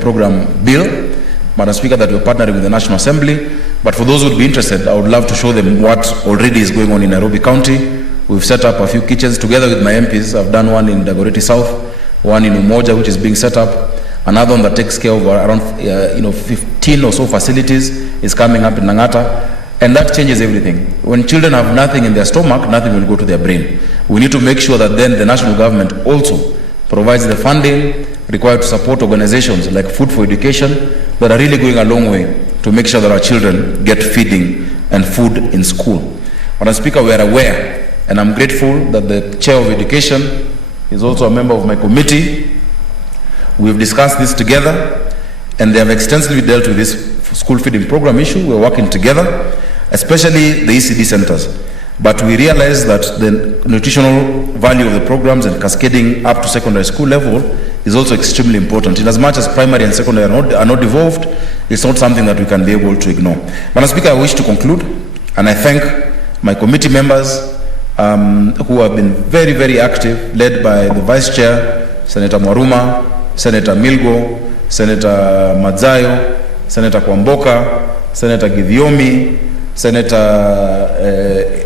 program bill, Madam Speaker, that we're partnering with the National Assembly. But for those who would be interested, I would love to show them what already is going on in Nairobi County. We've set up a few kitchens together with my MPs. I've done one in Dagoretti South, one in Umoja, which is being set up. Another one that takes care of around 15 or so facilities is coming up in Nangata. And that changes everything. When children have nothing in their stomach, nothing will go to their brain. We need to make sure that then the national government also provides the funding required to support organizations like Food for Education that are really going a long way to make sure that our children get feeding and food in school. Madam Speaker, we are aware, and I'm grateful that the Chair of Education is also a member of my committee. We've discussed this together, and they have extensively dealt with this school feeding program issue. We're working together, especially the ECD centers. But we realize that the nutritional value of the programs and cascading up to secondary school level is also extremely important. In as much as primary and secondary are not devolved, it's not something that we can be able to ignore. Madam Speaker, I wish to conclude, and I thank my committee members who have been very, very active, led by the Vice Chair, Senator Mwaruma, Senator Milgo, Senator Madzayo, Senator Kwamboka, Senator Githiomi, Senator...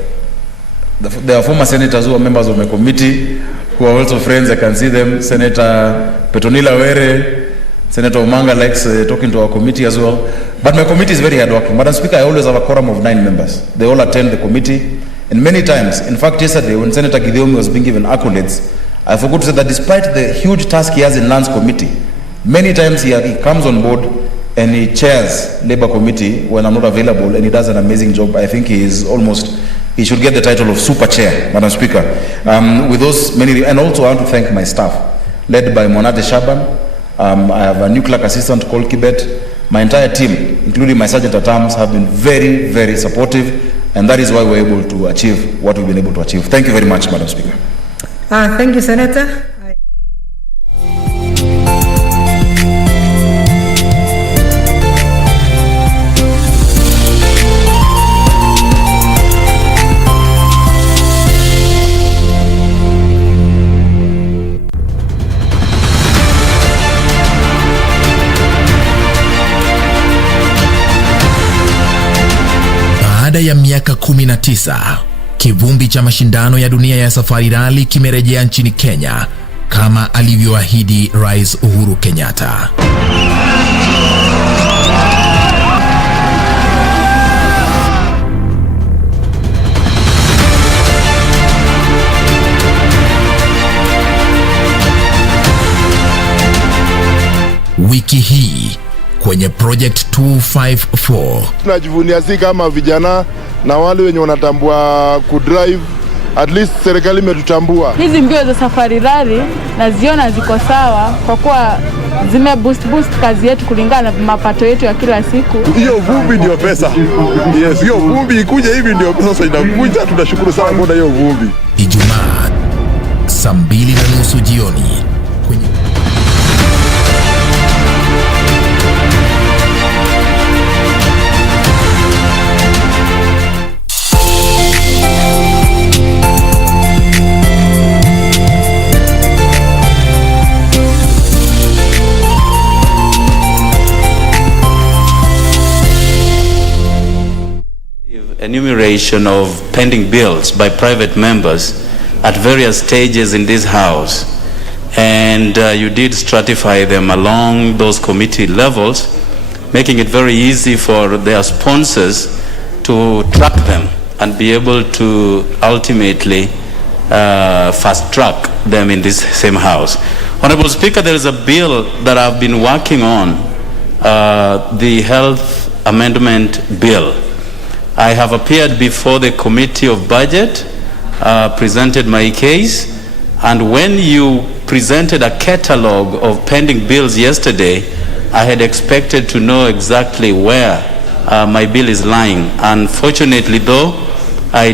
there are former senators who are members of my committee who are also friends. I can see them. Senator Petronila Were, Senator Omanga likes talking to our committee as well. But my committee is very hardworking. Madam Speaker, I always have a quorum of 9 members. They all attend the committee. And many times, in fact, yesterday when Senator Githiomi was being given accolades, I forgot to say that despite the huge task he has in Lands Committee, many times he comes on board and he chairs Labour Committee when I'm not available, and he does an amazing job. I think he should get the title of Super Chair, Madam Speaker. With those many, and also I want to thank my staff, led by Monate Shaban. I have a new clerk assistant called Kibet. My entire team, including my sergeant at arms, have been very, very supportive, and that is why we're able to achieve what we've been able to achieve. Thank you very much, Madam Speaker. Thank you, Senator. Baada ya miaka 19, kivumbi cha mashindano ya dunia ya safari rally kimerejea nchini Kenya kama alivyoahidi Rais Uhuru Kenyatta. Wiki hii kwenye Project 254 tunajivunia si kama vijana na wale wenye wanatambua kudrive, at least serikali imetutambua. Hizi mbio za safari rally naziona ziko sawa kwa kuwa zime boost kazi yetu kulingana na mapato yetu ya kila siku. Hiyo vumbi ndio pesa. Yes, hiyo vumbi ikuje hivi ndio pesa inakuja. Tunashukuru sana kwa hiyo vumbi. Ijumaa saa 2:30 jioni kwenye enumeration of pending bills by private members at various stages in this house, and you did stratify them along those committee levels, making it very easy for their sponsors to track them and be able to ultimately fast track them in this same house. Honorable Speaker, there is a bill that I've been working on, the Health Amendment Bill. I have appeared before the Committee of Budget, presented my case, and when you presented a catalogue of pending bills yesterday, I had expected to know exactly where my bill is lying. Unfortunately though,